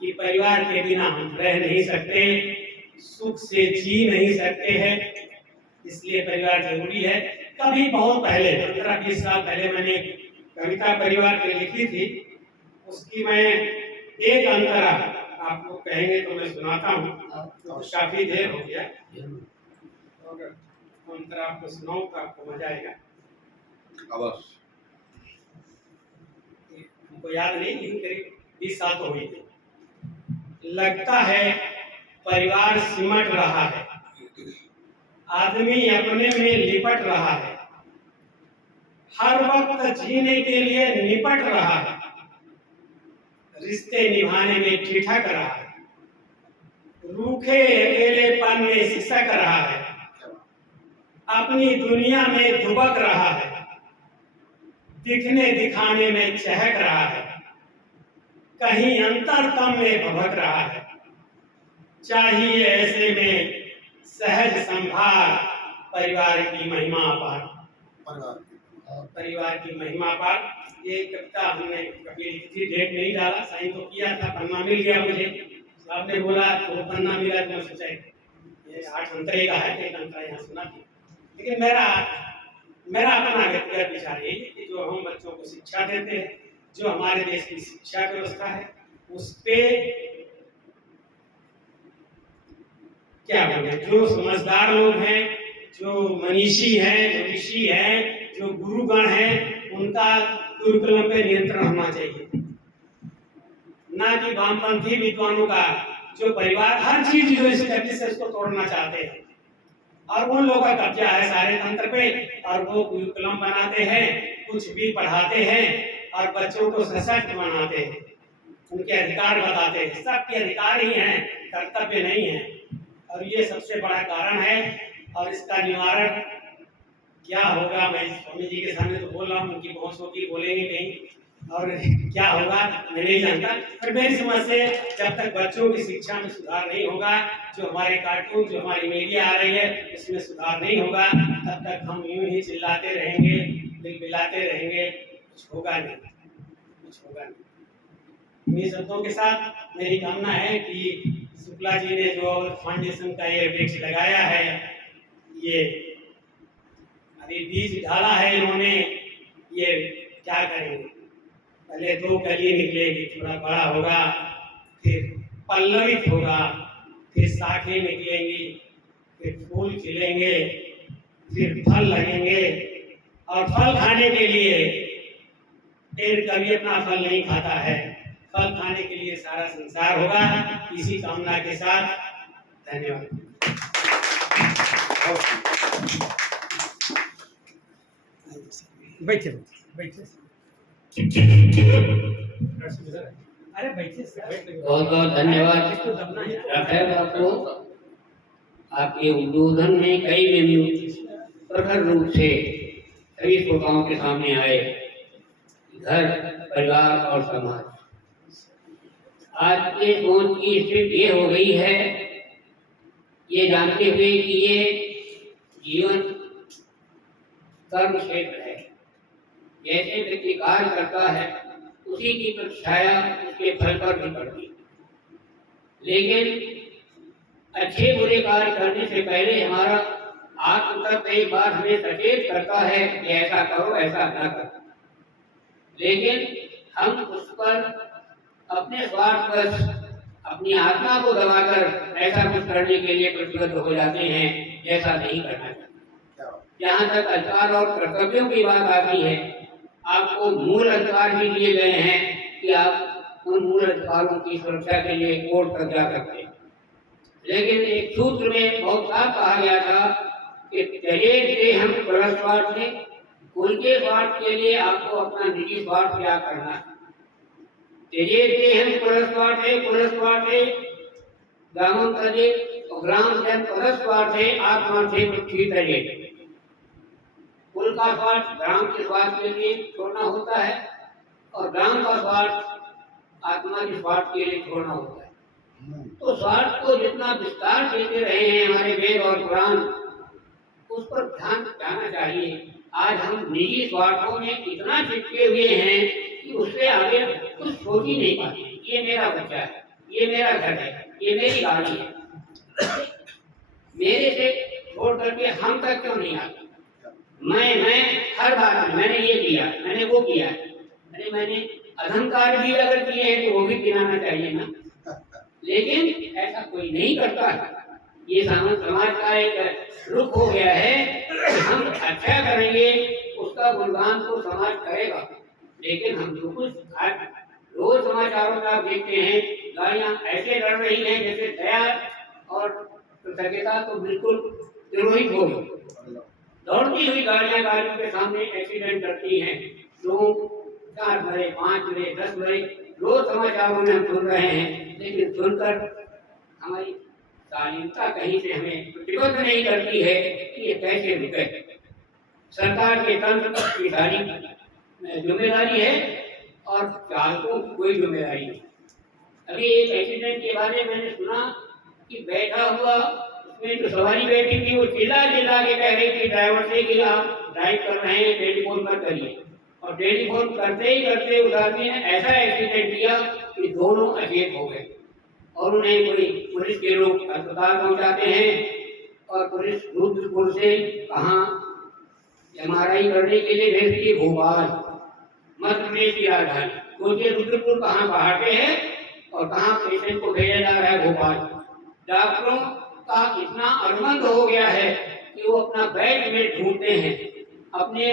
कि परिवार के बिना हम रह नहीं सकते, सुख से जी नहीं सकते हैं, इसलिए परिवार जरूरी है। कभी बहुत पहले 15-20 साल पहले मैंने कविता परिवार पे लिखी थी, उसकी मैं एक अंतरा आप लोग कहेंगे तो मैं सुनाता हूँ, तो काफी देर हो गया, अगर अंतरा आपको सुनाऊं तो आपको मजा आएगा। अवश्य। हमको याद नहीं, लेकिन करीब 20 साल तो हुई थी। लगता है परिवार सिमट रहा है, आदमी अपने में लिपट रहा है, हर वक्त जीने के लिए निपट रहा है, रिश्ते निभाने में ठिठक रहा है, रूखे अकेलेपन में सिसक रहा है, अपनी दुनिया में दुबक रहा है, दिखने दिखाने में चहक रहा है, कहीं अंतरतम में भभक रहा है। चाहिए ऐसे में सहज संभार, परिवार की महिमा अपार। परिवार की महिमा अपार, ये कविता हमने कभी लिखी थी, डेट नहीं डाला, साइन तो किया था, पन्ना मिल गया मुझे। साहब ने बोला तो पन्ना मिला तो मैं सोचा ये 8 अंतरे का है, 1 अंतरा यहाँ सुना थी। लेकिन मेरा अपना व्यक्तिगत विचार यही है कि जो हम बच्चों को शिक्षा देते हैं, जो हमारे देश की शिक्षा व्यवस्था है, उस पे क्या बोले, जो समझदार लोग हैं, जो मनीषी हैं, जो ऋषि हैं, जो गुरुगण हैं, उनका कुरिकुलम पे नियंत्रण होना चाहिए, ना कि वामपंथी विद्वानों का, जो परिवार हर चीज जो इस से उसको तोड़ना चाहते हैं, और उन लोगों का कब्जा है सारे तंत्र पे, और वो कुरिकुलम बनाते हैं, कुछ भी पढ़ाते हैं और बच्चों को सशक्त बनाते हैं, उनके अधिकार बताते हैं। सबके अधिकार ही हैं, कर्तव्य नहीं है, और ये सबसे बड़ा कारण है। और इसका निवारण क्या होगा, मैं स्वामी जी के सामने तो बोल रहा हूँ, उनकी बहस होगी, बोलेंगे कहीं, और क्या होगा मैं नहीं जानता, पर मेरी समझ से जब तक बच्चों की शिक्षा में सुधार नहीं होगा, जो हमारे कार्टून, जो हमारी मीडिया आ रही है, उसमें सुधार नहीं होगा, तब तक हम यूं ही चिल्लाते रहेंगे, बिलबिलाते रहेंगे, कुछ होगा नहीं, कुछ होगा नहीं। इन्हीं शब्दों के साथ मेरी कामना है कि शुक्ला जी ने जो फाउंडेशन का ये वृक्ष लगाया है, ये अभी बीज डाला है इन्होंने, ये क्या करेंगे, पहले 2 कली निकलेगी, थोड़ा बड़ा होगा, फिर पल्लवित होगा, फिर शाखें निकलेंगी, फिर फूल खिलेंगे, फिर फल लगेंगे, और फल खाने के लिए पेड़ कभी अपना फल नहीं खाता है, फल खाने के लिए सारा संसार होगा। इसी कामना के साथ धन्यवाद। बैठे बैठे, अरे बैठे, बहुत बहुत धन्यवाद राठौर आपको। आपके उद्बोधन में कई बिंदु प्रखर रूप से सभी श्रोताओं के सामने आए, घर, परिवार और समाज। आज के सोच की स्थिति ये हो गई है, ये जानते हुए कि ये जीवन कर्म क्षेत्र है, जैसे व्यक्ति कार्य करता है उसी की प्रछाया उसके फल पर भी पड़ती, लेकिन अच्छे बुरे कार्य करने से पहले हमारा आत्मतत्व एक बार हमें सचेत करता है कि ऐसा करो, ऐसा ना करो, लेकिन हम उस पर अपने स्वार्थ पर अपनी आत्मा को दबाकर ऐसा कुछ करने के लिए प्रतिबद्ध हो जाते हैं जैसा नहीं करना चाहिए। जहाँ तक अधिकार और कर्तव्यों की बात आती है, आपको मूल अधिकार भी दिए गए हैं कि आप उन मूल अधिकारों की सुरक्षा के लिए कोर्ट तक जा सकते हैं, लेकिन एक सूत्र में बहुत साफ कहा गया था कि त्यजेत देहं परस्वार्थे, उनके स्वार्थ के लिए आपको अपना निजी स्वार्थ क्या करना है। त्यजेत देहं परस्वार्थे, परस्वार्थे ग्रामं त्यजेत, और ग्राम जन परस्वार्थे आत्मार्थे पृथ्वी त्यजेत। कुल का स्वार्थ ग्राम के स्वार्थ के लिए छोड़ना होता है, और ग्राम का स्वार्थ आत्मा के स्वार्थ के लिए छोड़ना होता है। तो स्वार्थ को जितना विस्तार देते रहे हैं हमारे वेद और पुराण, उस पर ध्यान जाना चाहिए। आज हम निजी स्वार्थों में इतना चिपके हुए हैं कि उससे आगे कुछ सोच ही नहीं पाते। ये मेरा बच्चा है, ये मेरा घर है, ये मेरी गाड़ी है, मेरे से छोड़ करके हम तक क्यों नहीं आते। मैं हर बात में मैंने ये किया, मैंने वो किया, मैंने अहंकार भी अगर किए हैं तो वो भी गिनाना चाहिए ना। लेकिन ऐसा कोई नहीं करता है। ये समाज का एक रुख हो गया है कि हम अच्छा करेंगे उसका गुणगान तो समाज करेगा, लेकिन हम जो कुछ आज रोज समाचारों में आप देखते हैं, गाड़ियां ऐसे लड़ रही हैं जैसे दया और कृतज्ञता तो बिल्कुल तिरोहित हो गई। दौड़ती हुई गाड़ियों के सामने एक्सीडेंट करती हैं, लोग 4 मरे, 5 मरे, 10 मरे, रोज समाचारों में हम सुन रहे हैं। लेकिन सुनकर हमारी शालीनता कहीं से हमें प्रतिबद्ध नहीं करती है कि ये कैसे रुके। सरकार के तंत्र की सारी जिम्मेदारी है और चालकों की कोई जिम्मेदारी नहीं। अभी एक एक्सीडेंट के बारे में मैंने सुना कि बैठा हुआ उसमें जो सवारी बैठी थी वो चिल्ला के कह रही थी ड्राइवर से कि आप ड्राइव कर रहे हैं, टेलीफोन मत करिए। और टेलीफोन करते ही करते उस आदमी ने ऐसा एक्सीडेंट किया कि दोनों अचेत हो गए और उन्हें पुलिस के लोग अस्पताल पहुंचाते हैं और पुलिस रुद्रपुर से कहाँ MRI करने के लिए भेजती है भोपाल, मध्य प्रदेश की राजधानी। सोचिए रुद्रपुर कहाँ पहाड़े है और कहाँ पेशेंट को भेजा जा रहा है भोपाल। डॉक्टरों का इतना अनुबंध हो गया है कि वो अपना बैच में ढूंढते हैं, अपने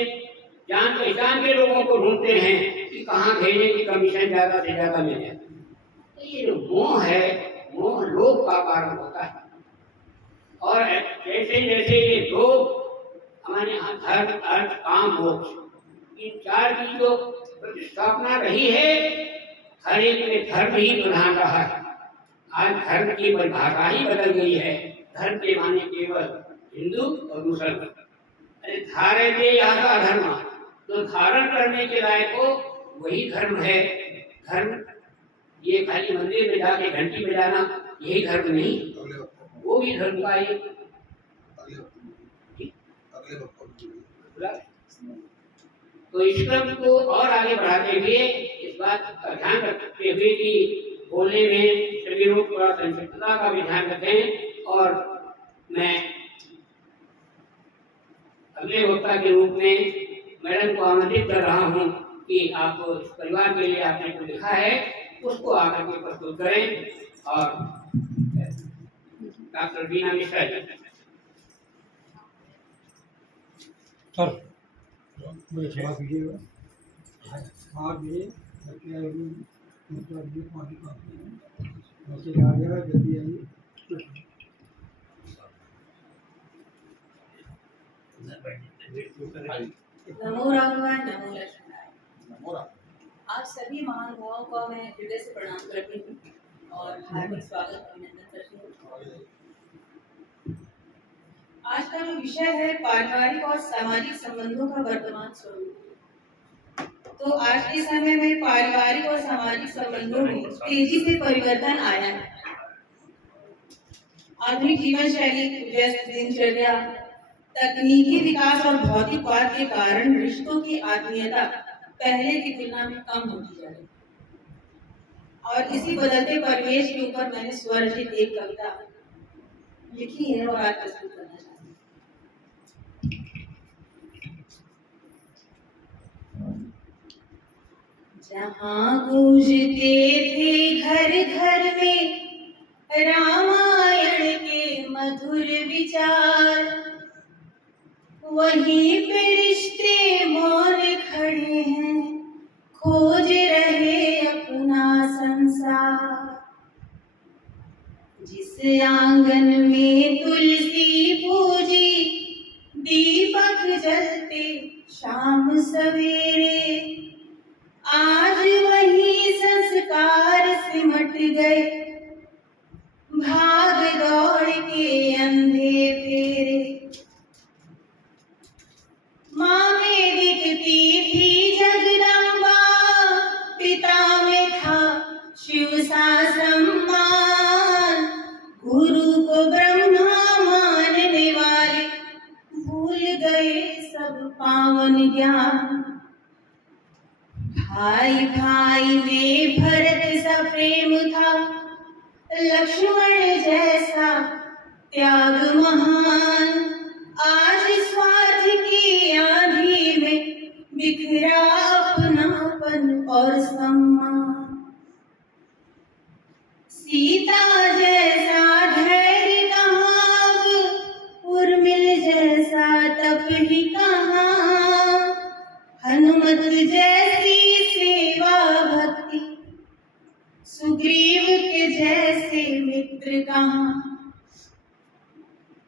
जान पहचान के लोगों को ढूंढते हैं कि कहाँ भेजने की कमीशन ज्यादा से ज्यादा मिले। तो ये जो मोह है, मोह लोभ का कारण होता है। और जैसे जैसे ये लोभ हमारे यहाँ धर्म, अर्थ, काम, मोक्ष, इन 4 की जो प्रतिस्थापना रही है, हर एक में धर्म ही प्रधान रहा है। आज धर्म की परिभाषा ही बदल गई है। धर्म के माने केवल हिंदू और मुसलमान। अरे धारण या धर्म, तो धारण करने के लायक हो वही धर्म है। धर्म ये खाली मंदिर में जाके घंटी बजाना यही धर्म नहीं, वो भी धर्म का एक तो इस क्रम को और आगे बढ़ाते हुए इस बात का ध्यान रखते हुए कि बोलने में सभी लोग थोड़ा संक्षिप्तता का भी ध्यान रखें। और मैं अगले वक्ता के रूप में मैडम को आमंत्रित कर रहा हूँ कि आप इस परिवार के लिए आपने जो लिखा है उसको आकर के प्रस्तुत करें। और डॉक्टर बीना मिश्रा जी। सर मुझे क्षमा कीजिएगा, आप ये मैसेज आ गया, जल्दी आइए। नमो राघवाय, नमो लक्ष्मणाय। आप सभी महानुभावों का मैं हृदय से प्रणाम करती हूँ और हार्दिक स्वागत अभिनंदन करती हूँ। आज का जो विषय है पारिवारिक और सामाजिक संबंधों का वर्तमान स्वरूप। तो आज के समय में पारिवारिक और सामाजिक संबंधों में तेजी से परिवर्तन आया है। आधुनिक जीवन शैली, व्यस्त दिनचर्या, तकनीकी विकास और भौतिकवाद के कारण रिश्तों की आत्मीयता पहले की तुलना में कम होती जा रही है। और इसी बदलते परिवेश के ऊपर मैंने स्वरचित एक कविता लिखी है और आज प्रस्तुत करना चाहती हूँ। जहाँ गूंजते थे घर घर में रामायण के मधुर विचार, वहीं पे रिश्ते मौन खड़े हैं, खोज रहे अपना संसार। जिस आंगन में तुलसी पूजी, दीपक जलते शाम सवेरे, आज वही संस्कार सिमट गए, भाग दौड़ के अंधे फेरे। माँ में दिखती थी जगदम्बा, पिता में था शिव सा सम्मान। भाई भाई में भरत सा प्रेम था, लक्ष्मण जैसा त्याग महान। आज स्वार्थ की आंधी में बिखरा अपनापन और सम्मान। सीता जैसा धैर्य कहाँ, उर्मिल जैसा तप ही कहाँ, हनुमत जैसी सेवा भक्ति, सुग्रीव के जैसे मित्र कहाँ।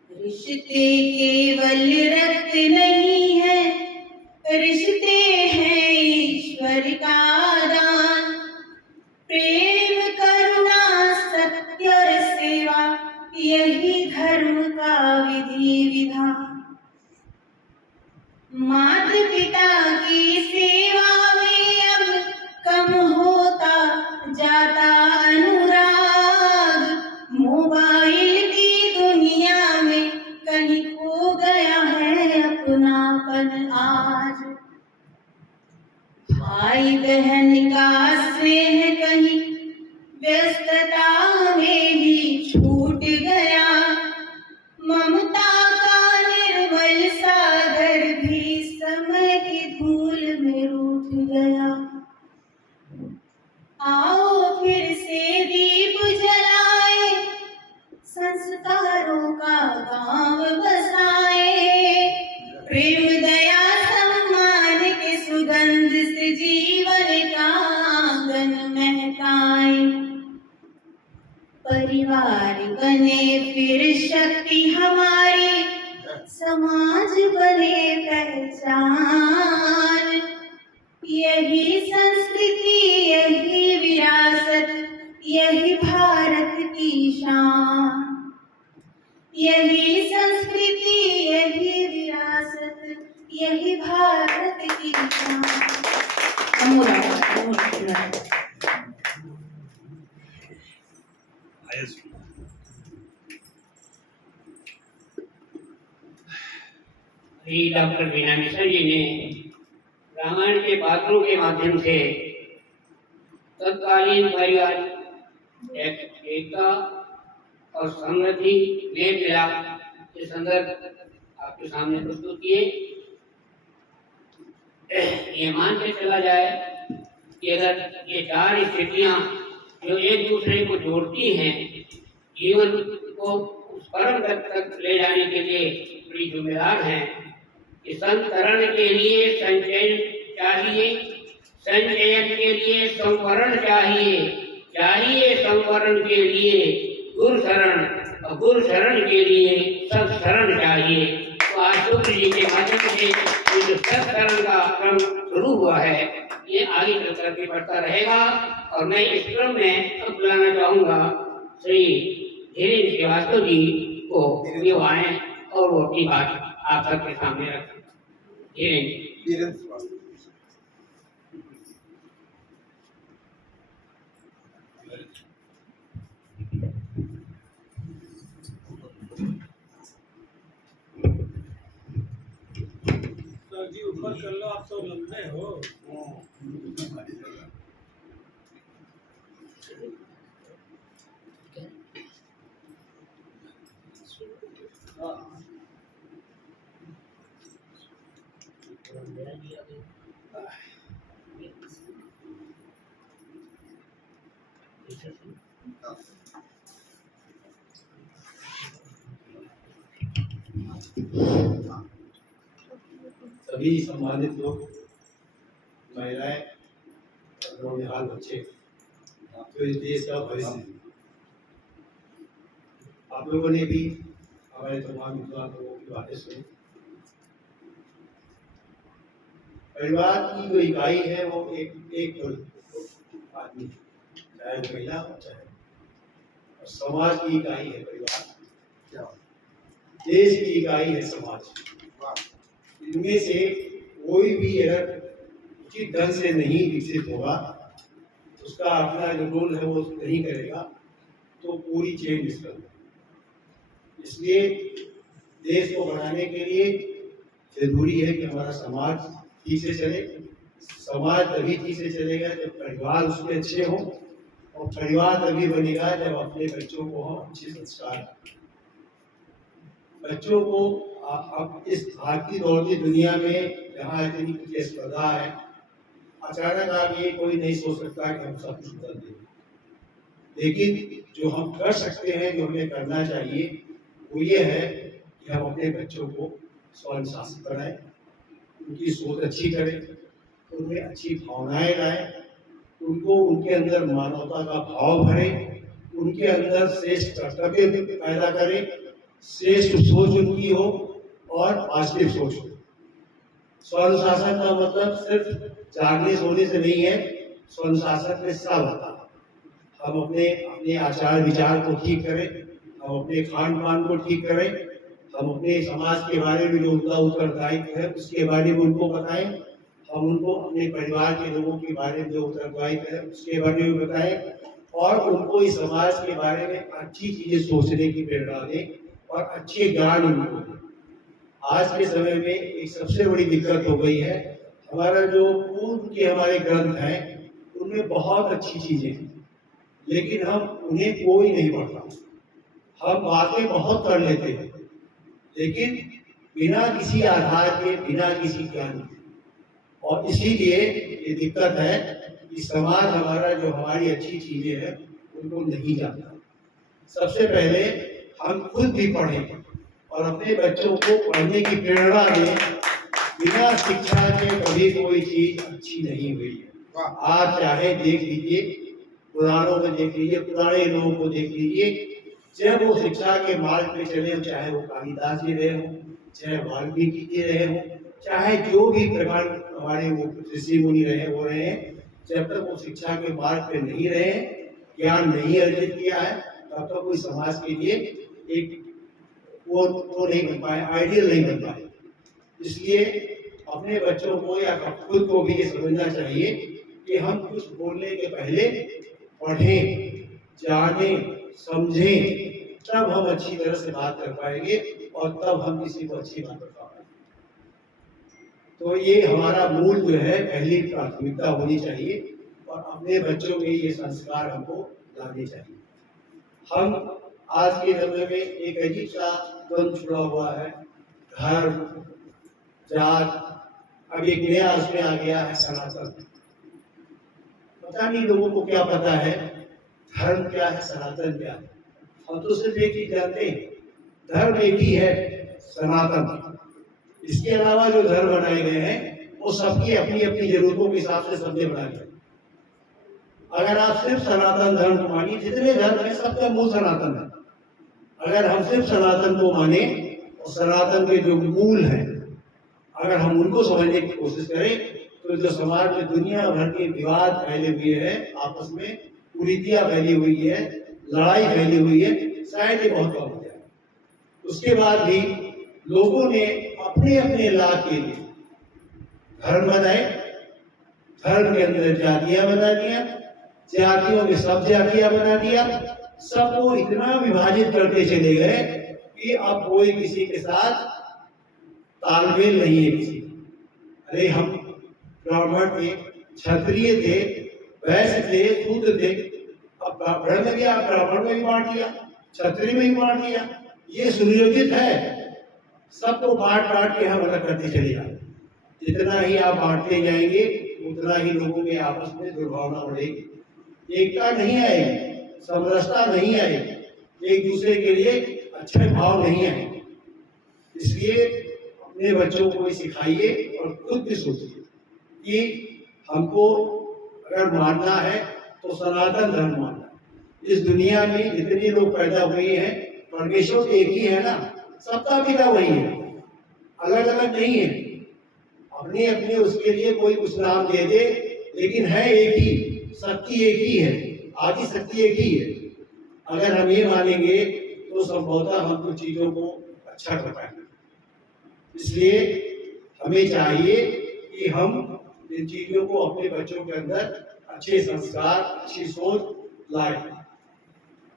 रिश्ते केवल रक्त नहीं है, रिश्ते हैं ईश्वर का दान। प्रेम करुणा सत्य और सेवा, यही धर्म का विधि विधान। माता पिता की सेवा में अब कम होता जाता अनुराग। मोबाइल की दुनिया में कहीं खो गया है अपनापन आज। भाई बहन का स्नेह कहीं व्यस्तता में ही छूट गया। ममता का निर्मल सागर भी समय की धूल में रूठ गया। आओ फिर से दीप जलाए, संस्कारों का गांव बसाए। प्रेम दया सम्मान के सुगंध से जीवन का आंगन महकाए। परिवार बने फिर शक्ति हमारी, समाज बने पहचान। यही संस्कृति, यही विरासत, यही भारत की शान। यही संस्कृति, यही विरासत, यही भारत की शान। श्री डॉक्टर बीना मिश्र जी ने रामायण के पात्रों के माध्यम से तत्कालीन परिवार एकता और समृद्धि मेल मिलाप के संदर्भ आपके सामने प्रस्तुत किए। ये मान के चला जाए कि अगर ये चार स्थितियां जो एक दूसरे को जोड़ती हैं, जीवन को उस परम तक ले जाने के लिए बड़ी जिम्मेदार हैं। कि संतरण के लिए संचयन चाहिए, संचयन के लिए संवरण चाहिए, चाहिए संवरण के लिए गुरु शरण, और गुरु शरण के लिए सब शरण चाहिए। तो आज शुक्र जी के माध्यम से ये जो सब शरण का क्रम शुरू हुआ है, ये आगे चल करके बढ़ता रहेगा। और मैं इस क्रम में अब बुलाना चाहूँगा श्री धीरेन्द्र श्रीवास्तव जी को, ये आए और वो अपनी बात आप सबके सामने रखें। धीरेन्द्र श्रीवास्तव। सर जी ऊपर कर लो, आप तो लंबे हो। सभी सम्मानित लोग, महिलाएं, नौनिहाल बच्चे, जो इस देश का भविष्य है, आप लोगों ने भी हमारे तमाम विद्वान लोगों की बातें सुनी। परिवार की जो इकाई है वो एक आदमी, चाहे वो महिला हो चाहे, और समाज की इकाई है परिवार, देश की इकाई है समाज। इनमें से कोई भी अगर उचित ढंग से नहीं विकसित होगा, उसका अपना जो रोल है वो नहीं करेगा, तो पूरी चेन मिस कर देगा। इसलिए देश को बनाने के लिए जरूरी है कि हमारा समाज ठीक से चले, समाज तभी ठीक से चलेगा जब परिवार उसमें अच्छे हो, और परिवार तभी बनेगा जब अपने बच्चों को हम अच्छे संस्कार दें। बच्चों को अब इस भागती दौड़ती दुनिया में जहाँ इतनी प्रतिस्पर्धा है, अचानक आप ये कोई नहीं सोच सकता कि हम सब कुछ बदल देंगे। लेकिन जो हम कर सकते हैं, जो हमें करना चाहिए, वो ये है कि हम अपने बच्चों को स्वानुशासित बनाएं, उनकी सोच अच्छी करें, उनमें अच्छी भावनाएं लाएं, उनको उनके अंदर मानवता का भाव भरें, उनके अंदर श्रेष्ठ कर्तव्य पैदा करें, श्रेष्ठ सोच उनकी हो और पॉजिटिव सोच हो। स्वानुशासन का मतलब सिर्फ जागने सोने से नहीं है, स्वानुशासन में सब आता है। हम अपने अपने आचार विचार को ठीक करें, हम अपने खान पान को ठीक करें, हम अपने समाज के बारे में जो उनका उत्तरदायित्व है उसके बारे में उनको बताएं, हम उनको अपने परिवार के लोगों के बारे में जो उत्तरदायित्व है उसके बारे में बताएं, और उनको इस समाज के बारे में अच्छी चीजें सोचने की प्रेरणा दें और अच्छे ज्ञान उनको दें। आज के समय में एक सबसे बड़ी दिक्कत हो गई है, हमारा जो पूर्व के हमारे ग्रंथ हैं उनमें बहुत अच्छी चीजें हैं, लेकिन हम उन्हें कोई नहीं पढ़ता। हम बातें बहुत कर लेते हैं, लेकिन बिना किसी आधार के, बिना किसी ज्ञान के। और इसीलिए ये दिक्कत है कि समाज हमारा जो हमारी अच्छी चीजें हैं उनको नहीं जानता। सबसे पहले हम खुद भी पढ़ें और अपने बच्चों को पढ़ने की प्रेरणा दें। बिना शिक्षा के कभी कोई चीज अच्छी नहीं हुई है। आप चाहे देख लीजिए, पुराणों में देख लीजिए, पुराने लोगों को देख लीजिए, जब वो शिक्षा के मार्ग पे चले, चाहे वो कालिदास जी रहे हो, चाहे वाल्मीकि जी रहे हो, चाहे जो भी प्रकार हमारे वो ऋषि मुनि रहे हो रहे हैं, जब तक वो शिक्षा के मार्ग पे नहीं रहे, ज्ञान नहीं अर्जित किया है, तब तक कोई समाज के लिए एक वो नहीं बन पाए, आइडियल नहीं बन पाए। इसलिए अपने बच्चों को या खुद को भी ये समझना चाहिए कि हम कुछ बोलने के पहले पढ़ें, जानें, समझें, तब हम अच्छी तरह से बात कर पाएंगे और तब हम किसी को अच्छी बात बता पाएंगे। तो ये हमारा मूल जो है, पहली प्राथमिकता होनी चाहिए और अपने बच्चों में ये संस्कार हमको लाने चाहिए। हम आज के समय में एक अजीब सा द्वंद्व छुड़ा हुआ है, धर्म, जात, अब एक नया उसमें आ गया है सनातन। पता नहीं लोगों को क्या पता है धर्म क्या है, सनातन क्या है। हम तो सिर्फ एक चीज जानते हैं, धर्म एक ही है, सनातन। इसके अलावा जो धर्म बनाए गए हैं वो सबकी अपनी अपनी जरूरतों के हिसाब से सबने बनाए गए। अगर आप सिर्फ सनातन धर्म को मानिए, जितने धर्म है सबका मूल सनातन है। अगर हम सिर्फ सनातन को माने और सनातन के जो मूल हैं अगर हम उनको समझने की कोशिश करें, तो जो समाज में दुनिया भर के विवाद फैले हुए हैं, आपस में कुरीतियां फैली हुई है, लड़ाई फैली हुई है, शायद ये बहुत कम हो जाए। उसके बाद भी लोगों ने अपने अपने लाभ के लिए धर्म बनाए, धर्म के अंदर जातियां बना दिया, जातियों में सब जातियां बना दिया, सबको इतना विभाजित करते चले गए कि अब कोई किसी के साथ तालमेल नहीं है किसी। अरे हम ब्राह्मण थे, क्षत्रिय थे, वैश्य थे, शूद्र थे, अब ब्राह्मण में भी आप ब्राह्मण में भी बांट दिया, क्षत्रिय में भी बांट दिया। ये सुनियोजित है, सबको बांट बांट के हम अलग करते चले जाए। जितना ही आप बांटते जाएंगे उतना ही लोगों में आपस में दुर्भावना बढ़ेगी, एकता नहीं आएगी, समरसता नहीं आएगी, एक दूसरे के लिए अच्छे भाव नहीं आएंगे। इसलिए अपने बच्चों को भी सिखाइए और खुद भी सोचिए कि हमको अगर मानना है तो सनातन धर्म मानना है। इस दुनिया में जितने लोग पैदा हुए हैं, परमेश्वर एक ही है ना, सबका पिता वही है, अलग अलग नहीं है। अपने अपने उसके लिए कोई कुछ नाम दे दे, लेकिन है एक ही, शक्ति एक ही है, आदि शक्ति एक ही है। अगर हम ये मानेंगे तो संभवतः हम कुछ चीजों को अच्छा कर पाएंगे। इसलिए हमें चाहिए कि हम इन चीजों को अपने बच्चों के अंदर अच्छे संस्कार, अच्छी सोच लाए।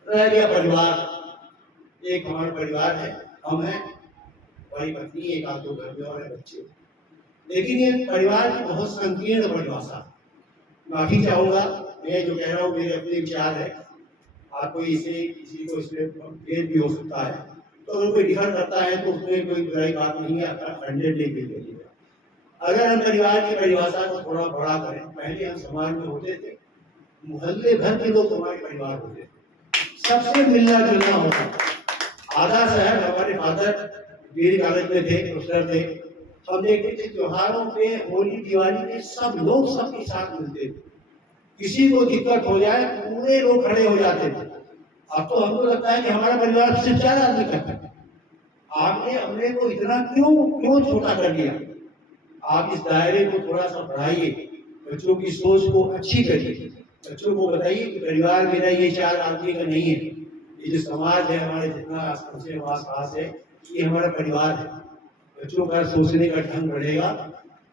रह गया परिवार, एक हमारा परिवार है, हम हैं, भाई पत्नी, एक आध दो घर में और बच्चे। लेकिन ये परिवार की बहुत संकीर्ण परिभाषा। माफी चाहूंगा, मैं जो कह रहा हूँ मेरे अपने विचार है, आपको इसे किसी को इसमें भेद भी हो सकता है, तो अगर कोई डिफर करता है तो उसमें कोई बुराई बात नहीं है, हंड्रेड नहीं भेज दीजिएगा। अगर हम परिवार की परिभाषा को थोड़ा बड़ा करें, पहले हम समाज में होते थे, मोहल्ले भर के लोग हमारे परिवार होते थे, सबसे मिलना जुलना होता। आधा शहर हमारे फादर बीड़ी कॉलेज में थे, प्रोफेसर थे, हम देखते थे त्योहारों पे, होली दिवाली पे सब लोग सबके साथ मिलते थे। किसी को दिक्कत हो जाए पूरे लोग खड़े हो जाते थे। अब तो हमको लगता है कि हमारा परिवार सिर्फ 4 आदमी का है। आपने अपने को इतना क्यों छोटा कर दिया? आप इस दायरे को थोड़ा सा बढ़ाइए, बच्चों की सोच को अच्छी करिए, बच्चों को बताइए कि परिवार मेरा ये 4 आदमी का नहीं है, ये जो समाज है हमारे जितना आस-पास है, ये हमारा परिवार है। बच्चों का सोचने का ढंग बढ़ेगा,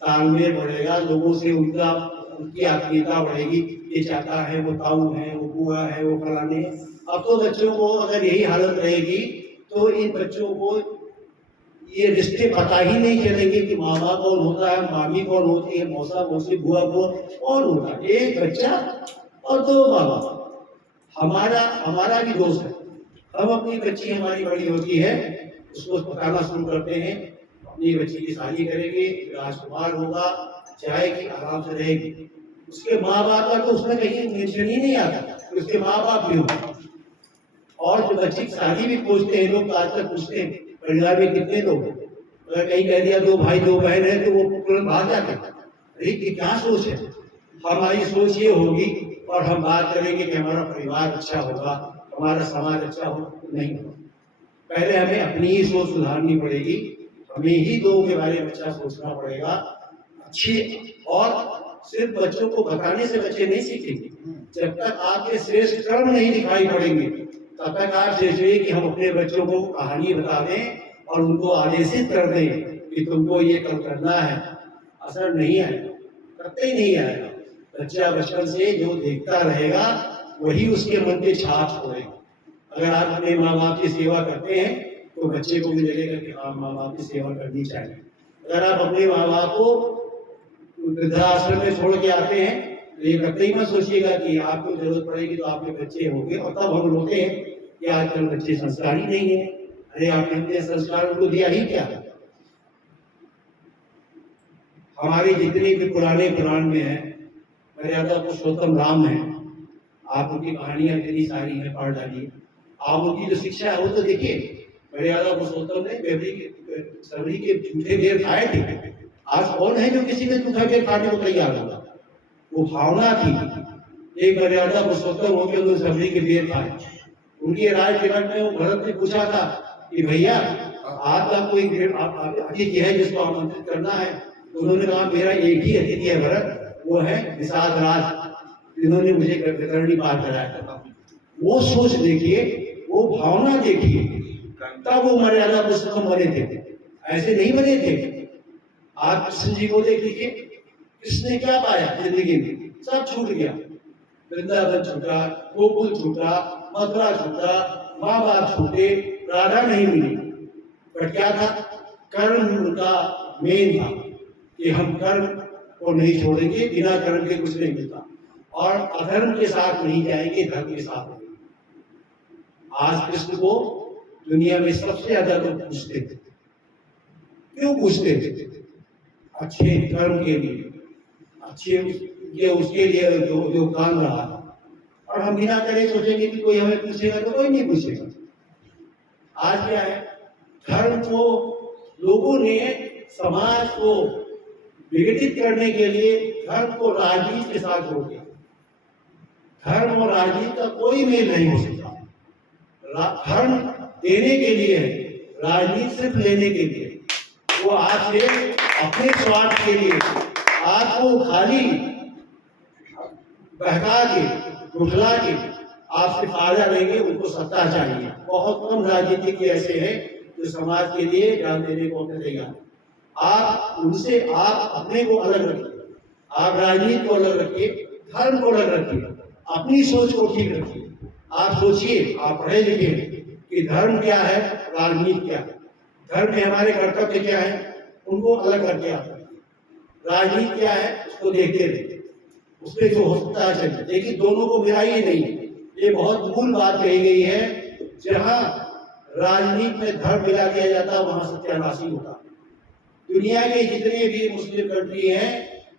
तालमेल बढ़ेगा, लोगों से उनकी आत्मीयता बढ़ेगी। ये चाचा है, वो ताऊ है, वो बुआ है, वो फलाने हैं। अब तो बच्चों को अगर यही हालत रहेगी तो इन बच्चों को ये रिश्ते पता ही नहीं चलेंगे कि मामा कौन होता है, मामी कौन होती है, मौसा मौसी, बुआ कौन होता है। एक बच्चा और 2 मामा। हमारा भी दोस्त है। हम अपनी बच्ची हमारी बड़ी होती है, उसको पकाना शुरू करते हैं, अपनी बच्ची की शादी करेंगे, राजकुमार होगा, जाएगी, आराम से रहेगी। उसके माँ बाप का तो उसमें कहीं मेंशन ही नहीं आता, उसके माँ बाप भी होंगे। और जो बच्ची की शादी भी पूछते हैं लोग, आज तक पूछते हैं परिवार में कितने लोग हैं। अगर कहीं कह दिया 2 भाई 2 बहन है तो वो तुरंत भाग जाते हैं। अरे ये क्या सोच है? हमारी सोच ये होगी और हम बात करेंगे कि हमारा परिवार अच्छा होगा, हमारा समाज अच्छा हो, नहीं होगा। पहले हमें अपनी ही सोच सुधारनी पड़ेगी, हमें ही लोगों के बारे में अच्छा सोचना पड़ेगा। अच्छे और सिर्फ बच्चों को बताने से बच्चे नहीं सीखेंगे। जब तक आपके श्रेष्ठ कर्म नहीं दिखाई पड़ेंगे तब तक आप सोचिए कि हम अपने बच्चों को कहानी बता दें और उनको आदेशित कर दें कि तुमको ये कल करना है, असर नहीं आएगा, करते ही नहीं आएगा। बच्चा बचपन से जो देखता रहेगा वही उसके मन पे छाप छोड़ेगा। अगर आप अपने माँ बाप की सेवा करते हैं तो बच्चे को भी लगेगा कि हाँ माँ बाप की सेवा करनी चाहिए। अगर आप अपने माँ बाप को वृद्धाश्रम में छोड़ के आते हैं तो ये कभी मत सोचिएगा कि आपको जरूरत पड़ेगी तो आपके बच्चे होंगे, और तब हम रोते हैं कि आजकल बच्चे संस्कारी नहीं है। अरे आपने इतने संस्कार उनको दिया ही क्या? हमारे जितने भी पुराने पुराण में है, मर्यादा पुरुषोत्तम राम है, आप उनकी कहानियां इतनी सारी हैं, पढ़ डालिए। आप उनकी जो शिक्षा है वो तो देखिए। मर्यादा पुरुषोत्तम ने सबरी के झूठे बेर खाए थे। आज कौन है जो किसी के झूठा बेर खाने को तैयार होगा? वो भावना थी। एक मर्यादा पुरुषोत्तम होकर उन्होंने सबरी के बेर खाए। उनकी राज टिकट में वो भरत ने पूछा था कि भैया आपका कोई अतिथि है जिसको आमंत्रित करना है? तो उन्होंने कहा मेरा एक ही अतिथि है भरत, वो है निषाद राज, जिन्होंने मुझे गतरणी पार कराया था। वो सोच देखिए, वो भावना देखिए, तब वो मर्यादा पुरुषोत्तम बने थे, ऐसे नहीं बने थे। आप कृष्ण जी को देख लीजिए, कृष्ण ने क्या पाया जिंदगी में? सब छूट गया। वृंदावन छूटा, गोकुल छूटा, मथुरा छूटा, माँ बाप छूटे, राधा नहीं मिली। पर क्या था? कर्म उनका मेन था कि हम कर्म को नहीं छोड़ेंगे, बिना कर्म के कुछ नहीं मिलता, और अधर्म के साथ नहीं जाएंगे, धर्म के साथ नहीं। आज कृष्ण को दुनिया में सबसे ज्यादा लोग पूछते थे। क्यों पूछते थे? अच्छे कर्म के लिए, अच्छे ये उसके लिए जो काम रहा। और हम बिना करे सोचेंगे कि कोई हमें पूछेगा, तो कोई नहीं पूछेगा। आज क्या है? धर्म को लोगों ने, समाज को विघटित करने के लिए धर्म को राजनीति के साथ जोड़ दिया। धर्म और राजनीति का कोई मेल नहीं हो सकता। धर्म देने के लिए है, राजनीति सिर्फ लेने के लिए। वो आपसे अपने स्वार्थ के लिए आपको खाली बहका के, रुठला के आपसे फायदा लेंगे, उनको सत्ता चाहिए। बहुत कम राजनीतिक ऐसे हैं जो समाज के लिए जान देने को तैयार। आप उनसे, आप अपने को अलग रखिए, आप राजनीति को अलग रखिए, धर्म को अलग रखिए, अपनी सोच को ठीक रखिए। आप सोचिए, आप पढ़े लिखे कि धर्म क्या है, राजनीति क्या है, धर्म में हमारे कर्तव्य क्या है, उनको अलग करके आप राजनीति क्या है उसको देखते रहे, उसमें जो होता है चलिए, लेकिन दोनों को मिला ही नहीं। ये बहुत मूल बात कही गई है, जहाँ राजनीति में धर्म मिला दिया जाता है वहां सत्यानाशी होता है। दुनिया के जितने भी मुस्लिम कंट्री हैं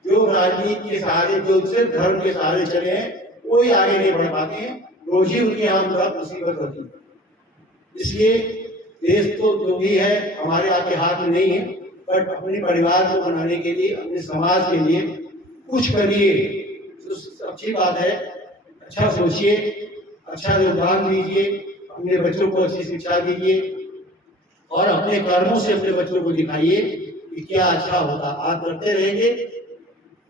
जो राजनीति के सहारे, जो सिर्फ धर्म के सहारे चले हैं, कोई आगे नहीं बढ़ पाते हैं, रोज ही उनके यहाँ बहुत मुसीबत होती है। इसलिए देश तो जो भी है हमारे आपके हाथ में नहीं है, बट अपने परिवार को बनाने के लिए, अपने समाज के लिए कुछ करिए, तो अच्छी बात है। अच्छा सोचिए, अच्छा योगदान दीजिए, अपने बच्चों को अच्छी शिक्षा दीजिए और अपने कर्मों से अपने बच्चों को दिखाइए कि क्या अच्छा होगा। आप करते रहेंगे,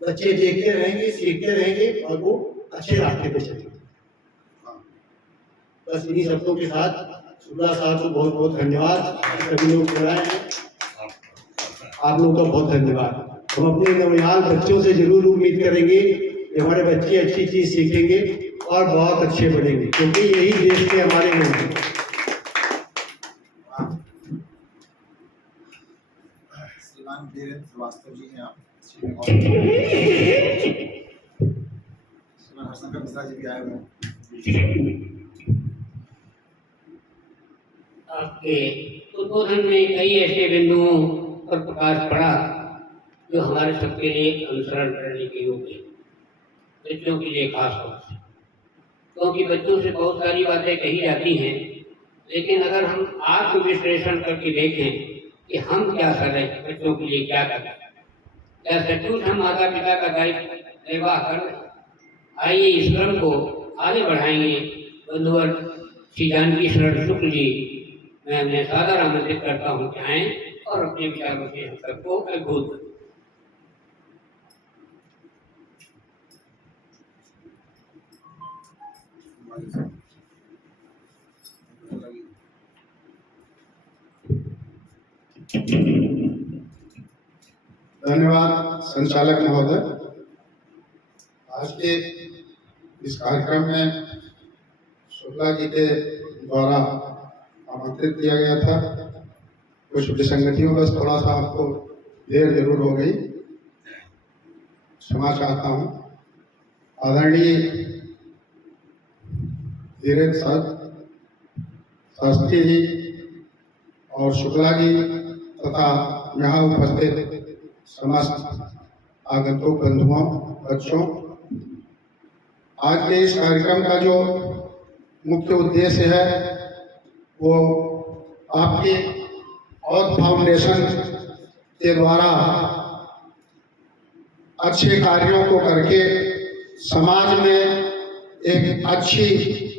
बच्चे देखते रहेंगे, सीखते रहेंगे और वो अच्छे रास्ते पे चलेंगे। बस इन्हीं शब्दों के साथ शुक्ला साहब को बहुत बहुत धन्यवाद। सभी लोग बुलाए हैं, आप लोगों का बहुत धन्यवाद। हम अपने नौजवान बच्चों से जरूर उम्मीद करेंगे कि हमारे बच्चे अच्छी चीज सीखेंगे और बहुत अच्छे बनेंगे, क्योंकि यही देश के हमारे लोग हैं। श्रीमान वीरेंद्र श्रीवास्तव जी हैं आप, श्रीमान हरशंकर मिश्रा जी भी आए हुए हैं। आपके उद्बोधन में कई ऐसे बिंदुओं पर प्रकाश पड़ा जो हमारे सबके लिए अनुसरण करने के योग्य है, बच्चों के लिए खास तौर से, क्योंकि बच्चों से बहुत सारी बातें कही जाती हैं, लेकिन अगर हम आत्मविश्लेषण करके देखें कि हम क्या कर रहे हैं, बच्चों के लिए क्या कर रहे हैं, क्या सचमुच हम माता पिता का दायित्व निर्वाह कर रहे हैं। आइए इस क्रम को आगे बढ़ाएंगे। बंधुवर श्री जानकी शरण शुक्ल जी, मैं उन्हें सादर आमंत्रित करता हूँ कि आएं और अपने विचारों से हम सबको अद्भुत करें। धन्यवाद संचालक महोदय। आज के इस कार्यक्रम में शुक्ला जी के द्वारा आमंत्रित किया गया था। कुछ विसंगतियों बस थोड़ा सा आपको देर जरूर हो गई, क्षमा चाहता हूँ। आदरणीय धीरेन्द्र शास्त्री जी और शुक्ला जी तथा यहाँ उपस्थित समस्त आगंतुक बंधुओं, बच्चों, आज के इस कार्यक्रम का जो मुख्य उद्देश्य है वो आपकी औध फाउंडेशन के द्वारा अच्छे कार्यों को करके समाज में एक अच्छी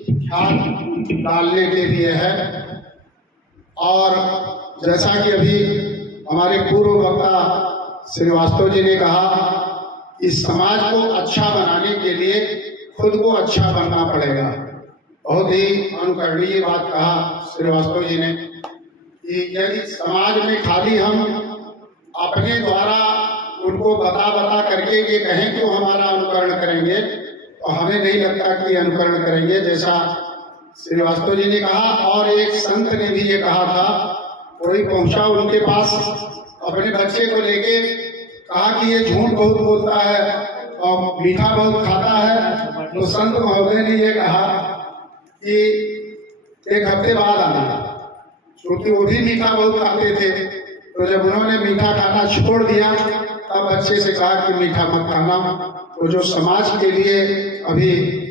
ख्याति डालने के लिए है। और जैसा कि अभी हमारे पूर्व वक्ता श्रीवास्तव जी ने कहा कि समाज को अच्छा बनाने के लिए खुद को अच्छा बनना पड़ेगा। बहुत ही अनुकरणीय बात कहा श्रीवास्तव जी ने कि यदि समाज में खाली हम अपने द्वारा उनको बता करके ये कहें कि वो हमारा अनुकरण करेंगे, तो हमें नहीं लगता कि अनुकरण करेंगे। जैसा श्रीवास्तव जी ने कहा, और एक संत ने भी ये कहा था, कोई पहुंचा उनके पास अपने बच्चे को लेके, कहा कि ये झूठ बहुत बोलता है और मीठा बहुत खाता है। तो संत महोदय ने ये कहा कि एक हफ्ते बाद आना, क्योंकि वो भी मीठा बहुत खाते थे। तो जब उन्होंने मीठा खाना छोड़ दिया तब बच्चे से कहा कि मीठा मत खाना। तो जो समाज के लिए अभी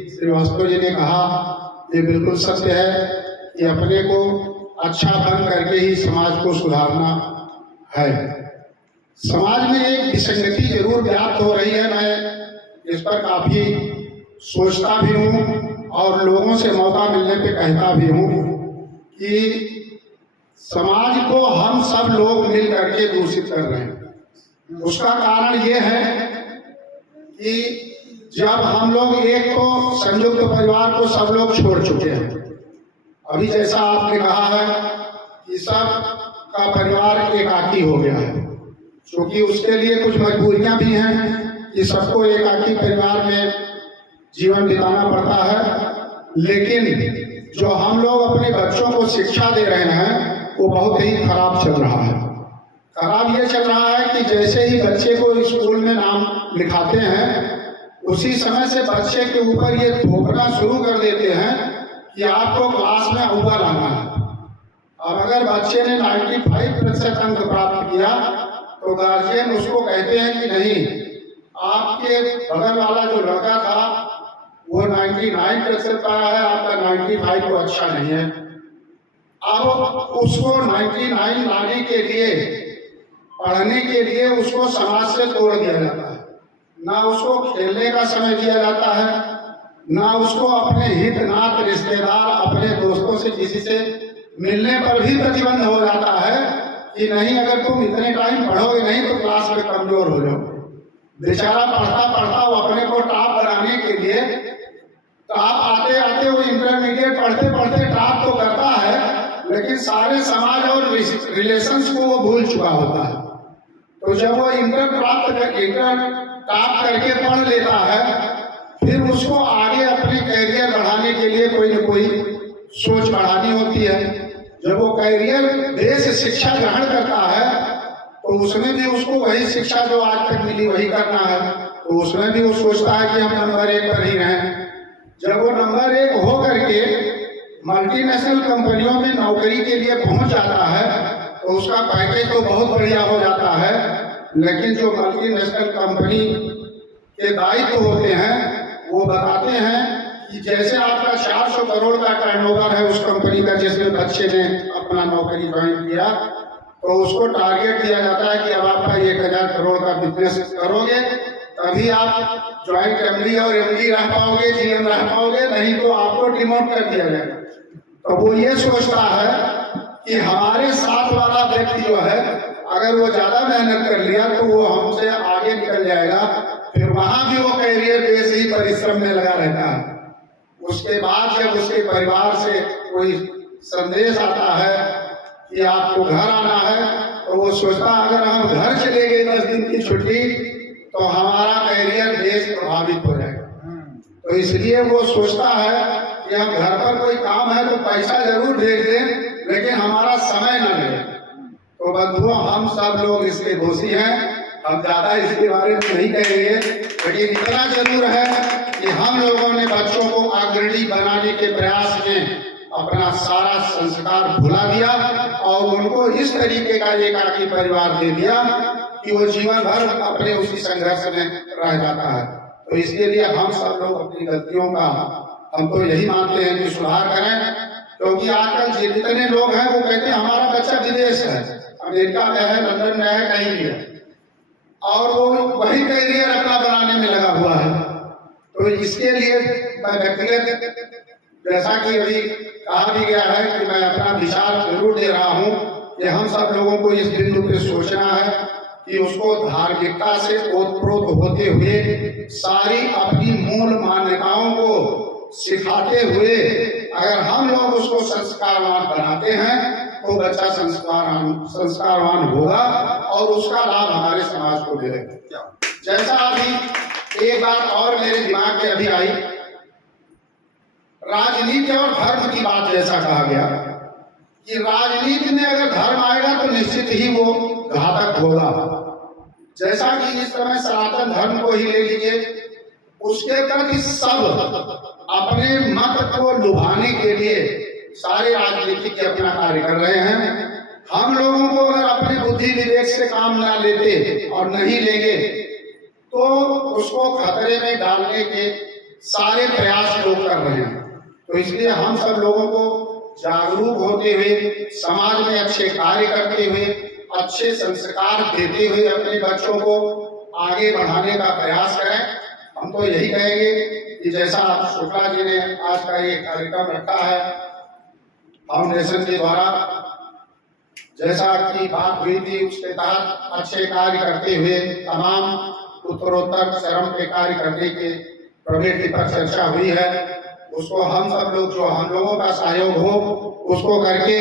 श्रीवास्तव जी ने कहा, ये बिल्कुल सत्य है कि अपने को अच्छा बन करके ही समाज को सुधारना है। समाज में एक विसंगति जरूर व्याप्त हो रही है, मैं इस पर काफी सोचता भी हूँ और लोगों से मौका मिलने पे कहता भी हूँ कि समाज को हम सब लोग मिल करके दूषित कर रहे हैं। उसका कारण ये है कि जब हम लोग एक तो संयुक्त परिवार को सब लोग छोड़ चुके हैं। अभी जैसा आपने कहा है कि सब का परिवार एकाकी हो गया है, क्योंकि उसके लिए कुछ मजबूरियां भी हैं कि सबको एकाकी परिवार में जीवन बिताना पड़ता है। लेकिन जो हम लोग अपने बच्चों को शिक्षा दे रहे हैं वो बहुत ही खराब चल रहा है। खराब ये चल रहा है कि जैसे ही बच्चे को स्कूल में नाम लिखाते हैं उसी समय से बच्चे के ऊपर ये थोपना शुरू कर देते हैं कि आपको क्लास में अव्वल आना है। अब अगर बच्चे ने 95% अंक प्राप्त किया तो गार्जियन उसको कहते हैं कि नहीं, आपके बगल वाला जो लड़का था वो 99% पाया है, आपका 95 तो अच्छा नहीं है। अब उसको 99 लाने के लिए, पढ़ने के लिए उसको समाज से तोड़ दिया जाता है। ना उसको खेलने का समय दिया जाता है, ना उसको अपने हित नात रिश्तेदार अपने दोस्तों से किसी से मिलने पर भी प्रतिबंध हो जाता है कि नहीं, अगर तुम इतने टाइम पढ़ोगे नहीं तो क्लास में कमजोर हो जाओगे। बेचारा पढ़ता पढ़ता वो अपने को टॉप बनाने के लिए, टॉप आते आते वो इंटरमीडिएट पढ़ते पढ़ते टॉप तो करता है, लेकिन सारे समाज और रिलेशंस को वो भूल चुका होता है। तो जब वो इंटर टॉप करके पढ़ लेता है, फिर उसको आगे अपने कैरियर बढ़ाने के लिए कोई न कोई सोच बढ़ानी होती है। जब वो कैरियर बेस्ड शिक्षा ग्रहण करता है तो उसमें भी उसको वही शिक्षा जो आज तक मिली वही करना है, तो उसमें भी वो सोचता है कि हम नंबर 1 पर ही रहें। जब वो नंबर 1 हो करके मल्टीनेशनल कंपनियों में नौकरी के लिए पहुंच जाता है तो उसका पैकेज तो बहुत बढ़िया हो जाता है, लेकिन जो मल्टीनेशनल कंपनी के दायित्व होते हैं वो बताते हैं कि जैसे आपका 400 करोड़ का टर्नओवर है उस कंपनी का जिसमें बच्चे ने अपना नौकरी ज्वाइन किया, तो उसको टारगेट दिया जाता है कि अब आपका 1000 करोड़ का बिजनेस करोगे तभी आप ज्वाइंट एमडी और एमडी रह पाओगे, जीएम रह पाओगे, नहीं तो आपको डिमोट कर दिया जाएगा। तो वो ये सोचता है कि हमारे साथ वाला व्यक्ति जो है अगर वो ज्यादा मेहनत कर लिया तो वो हमसे आगे निकल जाएगा, फिर वहां भी वो कैरियर बेस ही परिश्रम में लगा रहता है। उसके बाद जब उसके परिवार से कोई संदेश आता है कि आपको घर आना है तो वो सोचता अगर हम घर चले गए 10 दिन की छुट्टी तो हमारा कैरियर बेस प्रभावित हो जाएगा। तो इसलिए वो सोचता है कि हम घर पर कोई काम है तो पैसा जरूर भेज दें लेकिन हमारा समय न मिले। तो बंधुओं, हम सब लोग इसके दोषी हैं, हम ज्यादा इसके बारे में नहीं कहेंगे, लेकिन इतना जरूर है कि हम लोगों ने बच्चों को अग्रणी बनाने के प्रयास में अपना सारा संस्कार भुला दिया और उनको इस तरीके का एकाकी परिवार दे दिया कि वो जीवन भर अपने उसी संघर्ष में रह जाता है। तो इसके लिए हम सब लोग अपनी गलतियों का हम तो यही मानते हैं कि सुधार करें, क्योंकि आजकल जितने लोग हैं वो कहते हैं हमारा बच्चा विदेश है, अमेरिका में है, लंदन में है, कहीं भी है, और वो वही कैरियर अपना बनाने में लगा हुआ है। तो इसके लिए मैं व्यक्तिगत, जैसा कि अभी कहा भी गया है कि मैं अपना विचार जरूर दे रहा हूँ कि हम सब लोगों को इस बिंदु पे सोचना है कि उसको धार्मिकता से ओतप्रोत होते हुए सारी अपनी मूल मान्यताओं को सिखाते हुए अगर हम लोग उसको संस्कारवान बनाते हैं तो बच्चा संस्कारवान होगा और उसका लाभ हमारे समाज को मिलेगा। जैसा अभी एक बात और मेरे दिमाग में अभी आई, राजनीति और धर्म की बात जैसा कहा गया कि राजनीति में अगर धर्म आएगा तो निश्चित ही वो घातक होगा। जैसा कि इस समय सनातन धर्म को ही ले लीजिए, उसके प्रति सब अपने मत को लुभाने के लिए सारे राजनीतिक अपना कार्य कर रहे हैं। हम लोगों को अगर अपने बुद्धि विवेक से काम ना लेते और नहीं लेंगे तो उसको खतरे में डालने के सारे प्रयास लोग कर रहे हैं। तो इसलिए हम सब लोगों को जागरूक होते हुए, समाज में अच्छे कार्य करते हुए, अच्छे संस्कार देते हुए अपने बच्चों को आगे बढ़ाने का प्रयास करें। हम तो यही कहेंगे कि जैसा शुक्ला जी ने आज का ये कार्यक्रम रखा है फाउंडेशन के द्वारा, जैसा की बात हुई थी उसके तहत अच्छे कार्य करते हुए तमाम उत्तरोत्तर श्रम के कार्य करने के प्रवृत्ति पर चर्चा हुई है। उसको हम सब लोग, जो हम लोगों का सहयोग हो उसको करके,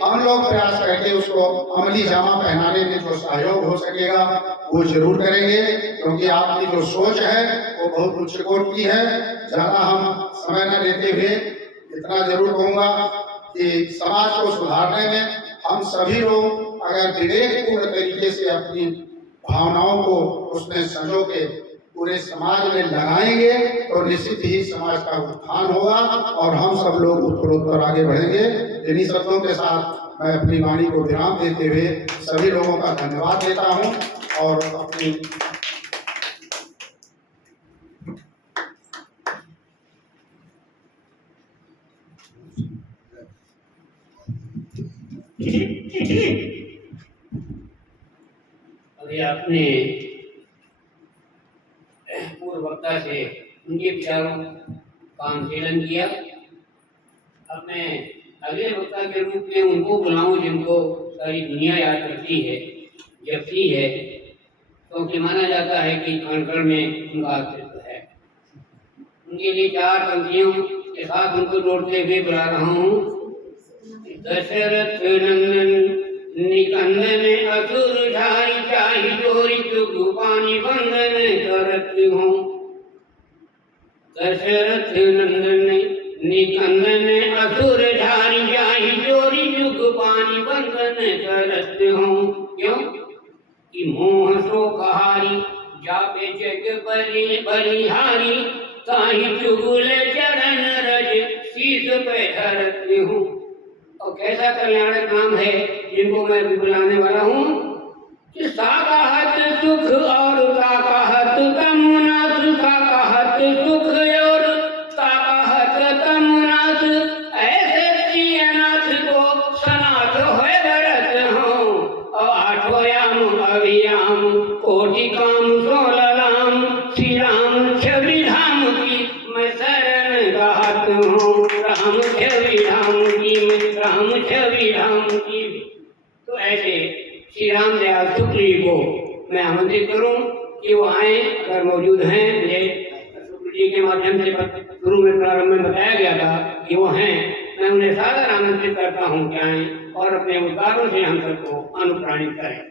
हम लोग प्रयास करके उसको अमली जामा पहनाने में जो सहयोग हो सकेगा वो जरूर करेंगे, क्योंकि आपकी जो सोच है वो बहुत उच्च कोटि की है। ज्यादा हम समय न लेते हुए इतना जरूर कहूंगा कि समाज को सुधारने में हम सभी लोग अगर विवेकपूर्ण तरीके से अपनी भावनाओं को उसमें संजो के पूरे समाज में लगाएंगे तो निश्चित ही समाज का उत्थान होगा और हम सब लोग उत्तरोत्तर आगे बढ़ेंगे। इन्हीं शब्दों के साथ मैं अपनी वाणी को विराम देते हुए सभी लोगों का धन्यवाद देता हूं और अपनी अभी आपने पूर्व वक्ता से उनके विचारों का अनुशीलन किया। अब मैं अगले वक्ता के रूप में उनको बुलाऊं जिनको सारी दुनिया याद करती है, जपती है, क्योंकि माना जाता है कि कण कण में उनका अस्तित्व है। उनके लिए 4 पंक्तियों के साथ उनको जोड़ते हुए बुला रहा हूँ। दशरथ नंदन निकंदन असुर झारी चाहि चोरी चुग पानी बंधन करत हूँ। दशरथ नंदन निकंदन असुर झारी चाहि चोरी चुग पानी बंधन करत हूँ। क्यों कि मोह सो कहारी जापे जग बलिहारी ताहि चुगल चरण रज शीस पे धरत हूँ। और कैसा कल्याणक नाम है जिनको मैं भी बुलाने वाला हूँ कि साकाहत सुख और साकाहत तमुनास, साकाहत सुख और साकाहत तमुनास, ऐसे श्रीनाथ को सनाथ होए भरत हूँ। और 8 याम अभियाम कोटि काम 16 लाम, श्री राम छवि धाम की मैं शरण गाहत हूँ। राम छवि धाम की राम छवि राम की। तो ऐसे श्री राम दयाल शुक्ल जी को मैं आमंत्रित करूं कि वो आए, अगर मौजूद हैं। मुझे शुक्ल जी के माध्यम से शुरू में प्रारंभ में बताया गया था कि वो हैं। मैं उन्हें सादर आमंत्रित करता हूं कि आए और अपने उद्गारों से हम सबको अनुप्राणित करें।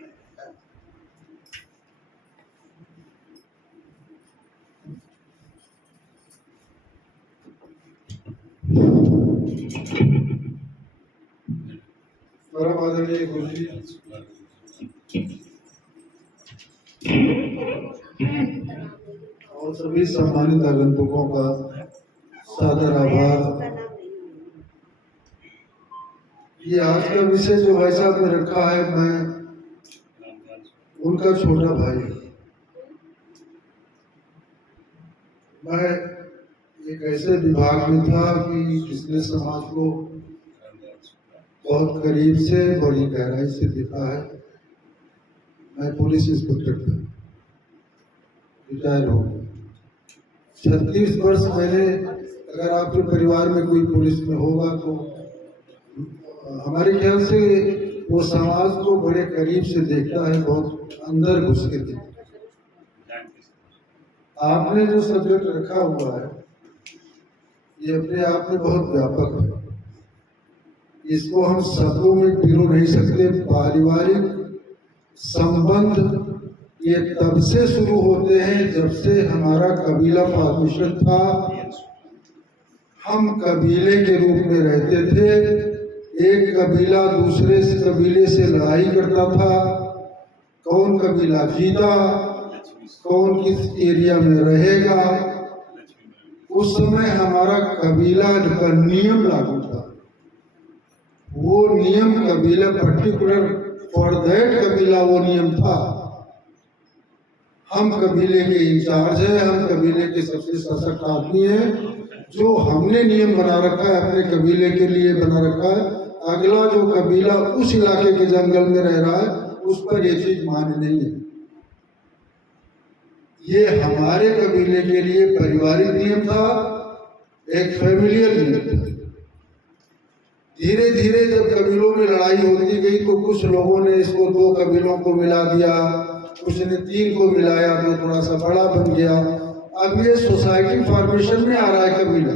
परम आदरणीय गुरु जी, और सभी सम्मानित आगंतुकों का सादर आभार। ये आज का विषय जो भाई साहब ने रखा है, मैं उनका छोटा भाई हूं। मैं एक ऐसे विभाग में था कि जिसने समाज को बहुत करीब से, बड़ी गहराई से देखा है। मैं पुलिस इंस्पेक्टर था, रिटायर हो गया। 36 वर्ष मैंने, अगर आपके परिवार में कोई पुलिस में होगा तो हमारे ख्याल से वो समाज को बड़े करीब से देखता है, बहुत अंदर घुस के देखता है। आपने जो सब्जेक्ट रखा हुआ है ये अपने आप में बहुत व्यापक है, इसको हम शब्दों में पिरो नहीं सकते। पारिवारिक संबंध ये तब से शुरू होते हैं जब से हमारा कबीला फॉर्मेशन था। हम कबीले के रूप में रहते थे। एक कबीला दूसरे कबीले से लड़ाई करता था, कौन कबीला जीता, कौन किस एरिया में रहेगा। उस समय हमारा कबीला का नियम लागू था। वो नियम कबीला पर्टिकुलर फॉर दैट कबीला वो नियम था। हम कबीले के इंचार्ज हैं, हम कबीले के सबसे सशक्त आदमी हैं। जो हमने नियम बना रखा है अपने कबीले के लिए बना रखा है, अगला जो कबीला उस इलाके के जंगल में रह रहा है उस पर ये चीज मान्य नहीं है। ये हमारे कबीले के लिए पारिवारिक नियम था, एक फैमिलियल नियम था। धीरे धीरे जब कबीलों में लड़ाई होती गई तो कुछ लोगों ने इसको 2 कबीलों को मिला दिया, कुछ ने 3 को मिलाया तो थोड़ा सा बड़ा बन गया। अब ये सोसाइटी फॉर्मेशन में आ रहा है कबीला।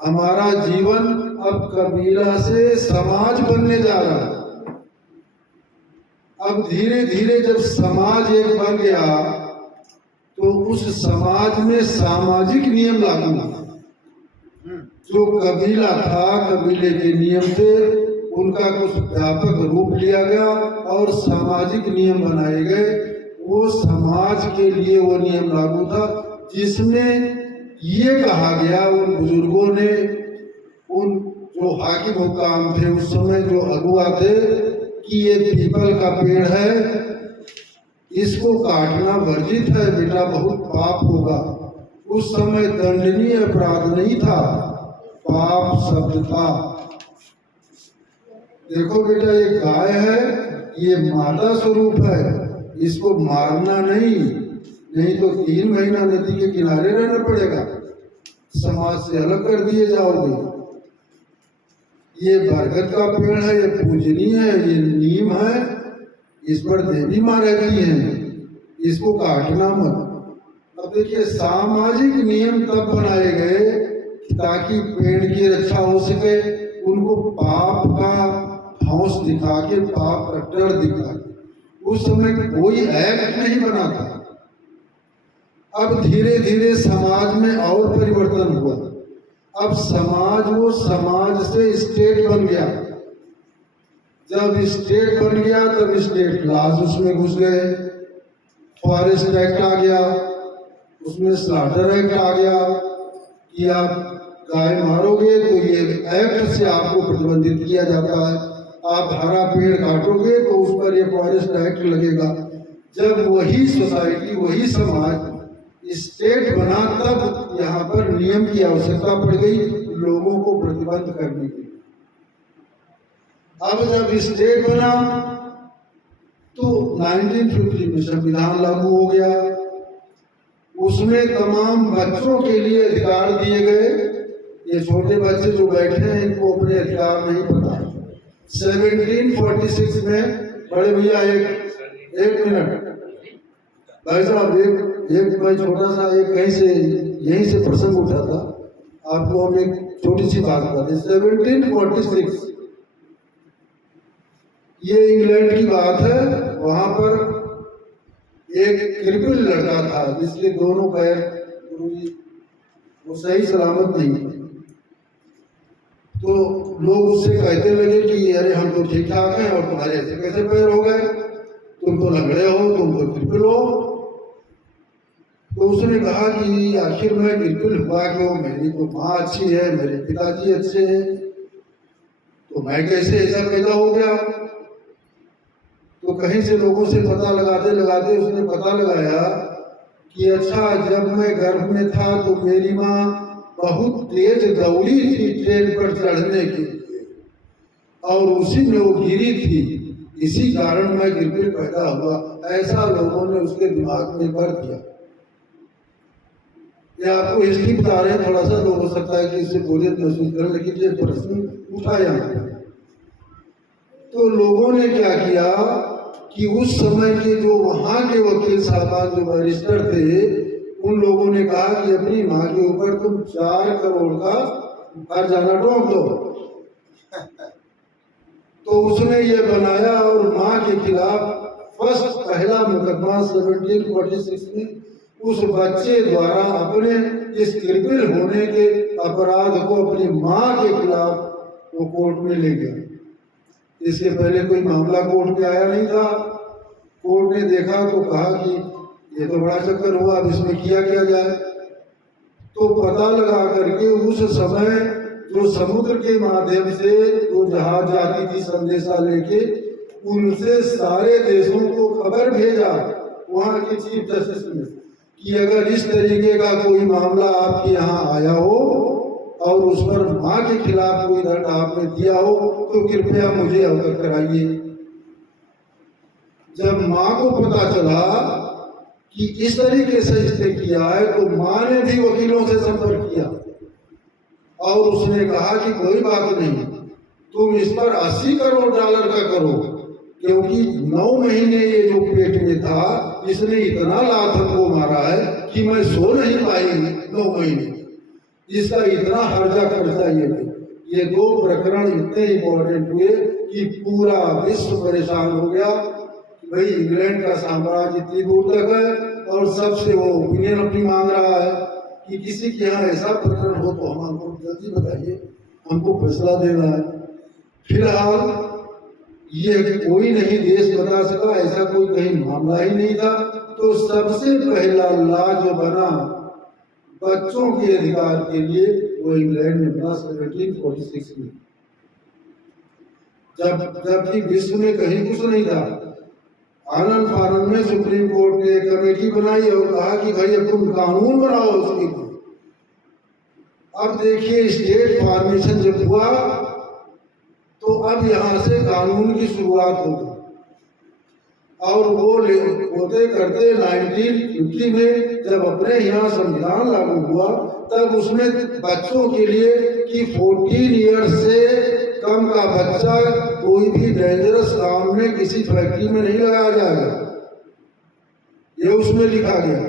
हमारा जीवन अब कबीला से समाज बनने जा रहा है। अब धीरे धीरे जब समाज एक बन गया तो उस समाज में सामाजिक नियम लागू हुआ। जो कबीला था, कबीले के नियम थे, उनका कुछ व्यापक रूप लिया गया और सामाजिक नियम बनाए गए। वो समाज के लिए वो नियम लागू था, जिसमें ये कहा गया उन बुजुर्गों ने, उन जो हाकिम हुक्काम थे उस समय, जो अगुआ थे, कि ये पीपल का पेड़ है, इसको काटना वर्जित है बेटा, बहुत पाप होगा। उस समय दंडनीय अपराध नहीं था, पाप शब्द था। देखो बेटा, ये गाय है, ये माता स्वरूप है, इसको मारना नहीं तो 3 महीना नदी के किनारे रहना पड़ेगा, समाज से अलग कर दिए जाओगे। ये बरगद का पेड़ है, ये पूजनीय है, ये नीम है, इस पर देवी माँ रहती है, इसको काटना मत। अब देखिए, सामाजिक नियम तब बनाए गए ताकि पेड़ की रक्षा हो सके, उनको पाप का हौस दिखा के, पाप का डर दिखा के। उस समय कोई एक्ट नहीं बना था। अब धीरे धीरे समाज में और परिवर्तन हुआ। अब समाज, वो समाज से स्टेट बन गया। जब स्टेट बन गया तब स्टेट लॉज उसमें घुस गए, फॉरेस्ट एक्ट आ गया, उसमें स्लाटर एक्ट आ गया कि आप गाय मारोगे तो ये एक्ट से आपको प्रतिबंधित किया जाता है, आप हरा पेड़ काटोगे तो उस पर ये फॉरेस्ट एक्ट लगेगा। जब वही सोसाइटी, वही समाज स्टेट बना, तब यहाँ पर नियम की आवश्यकता पड़ गई लोगों को प्रतिबंध करने की। अब जब स्टेट बना तो 1950 में संविधान लागू हो गया। उसमें तमाम बच्चों के लिए अधिकार दिए गए। ये छोटे बच्चे जो बैठे हैं, इनको अपने अधिकार नहीं पता। 1746 में, बड़े भैया एक मिनट भाई साहब, एक मैं छोटा सा एक यहीं से प्रसंग उठा था, आपको हम एक छोटी सी बात बताते। 1746 ये इंग्लैंड की बात है। वहां पर एक क्रिपिल लड़का था जिसके दोनों पैर, गुरुजी, वो सही सलामत नहीं थे। तो लोग उससे कहते लगे कि अरे हम तो ठीक ठाक हैं और तुम्हारे ऐसे कैसे पैर हो गए, तुम तो लंगड़े हो, तुम तो क्रिपिल हो। तो उसने कहा कि आखिर मैं क्रिपिल हुआ क्यों, मेरी तो माँ अच्छी है, मेरे पिताजी अच्छे हैं, तो मैं कैसे ऐसा पैदा हो गया। तो कहीं से लोगों से पता लगाते लगाते उसने पता लगाया कि अच्छा, जब मैं गर्भ में था तो मेरी माँ बहुत तेज दौड़ी थी ट्रेन पर चढ़ने के लिए, और उसी में वो गिरी थी, इसी कारण मैं क्रिपिल पैदा हुआ। ऐसा लोगों ने उसके दिमाग में भर दिया। ये आपको हिस्ट्री बता रहे हैं, थोड़ा सा लोग हो सकता है कि इससे बोरियत महसूस करें, लेकिन ये प्रश्न उठा यहाँ। तो लोगों ने क्या किया कि उस समय के जो वहां के वकील साहब, जो बैरिस्टर थे, उन लोगों ने कहा कि अपनी माँ के ऊपर तुम 4 करोड़ का हर्जाना ठोक दो। तो उसने ये बनाया और माँ के खिलाफ पहला मुकदमा 1746 में उस बच्चे द्वारा अपने इस क्रिपिल होने के अपराध को अपनी माँ के खिलाफ वो कोर्ट में ले गया। इसके पहले कोई मामला कोर्ट में आया नहीं था। कोर्ट ने देखा तो कहा कि ये तो बड़ा चक्कर हुआ, अब इसमें किया जाए। तो पता लगा करके उस समय जो समुद्र के माध्यम से जो जहाज जाती थी संदेशा लेके, उनसे सारे देशों को खबर भेजा वहां के चीफ जस्टिस ने कि अगर इस तरीके का कोई मामला आपके यहाँ आया हो और उस पर माँ के खिलाफ कोई दंड आपने दिया हो तो कृपया मुझे अवगत कराइए। जब माँ को पता चला कि इस तरीके से इसने किया है तो माँ ने भी वकीलों से संपर्क किया और उसने कहा कि कोई बात नहीं, तुम इस पर 80 करोड़ डॉलर का करो, क्योंकि 9 महीने ये जो पेट में था इसने इतना लात हमको मारा है कि मैं सो नहीं पाई 9 महीने, इसका इतना हर्जा खर्चा ये 2 प्रकरण इतने इंपॉर्टेंट हुए कि पूरा विश्व परेशान हो गया कि भाई इंग्लैंड का साम्राज्य इतनी दूर तक है और सबसे वो ओपिनियन अपनी मांग रहा है कि किसी के यहाँ ऐसा प्रकरण हो तो हम हमको जल्दी बताइए, हमको फैसला देना है। फिलहाल ये कोई नहीं देश बता सका, ऐसा कोई कहीं मामला ही नहीं था। तो सबसे पहला लॉ जो बना बच्चों के अधिकार के लिए वो इंग्लैंड में बना 1746 में, जबकि विश्व में कहीं कुछ नहीं था। आनंद फानंद में सुप्रीम कोर्ट ने एक कमेटी बनाई और कहा कि भाई अब तुम कानून बनाओ उसके लिए। अब देखिए स्टेट फॉर्मेशन जब हुआ तो अब यहाँ से कानून की शुरुआत होगी और वो होते करते 1950 में जब अपने यहाँ संविधान लागू हुआ तब उसमें बच्चों के लिए कि 14 ईयर्स से कम का बच्चा कोई भी डेंजरस काम में किसी फैक्ट्री में नहीं लगाया जाएगा, ये उसमें लिखा गया।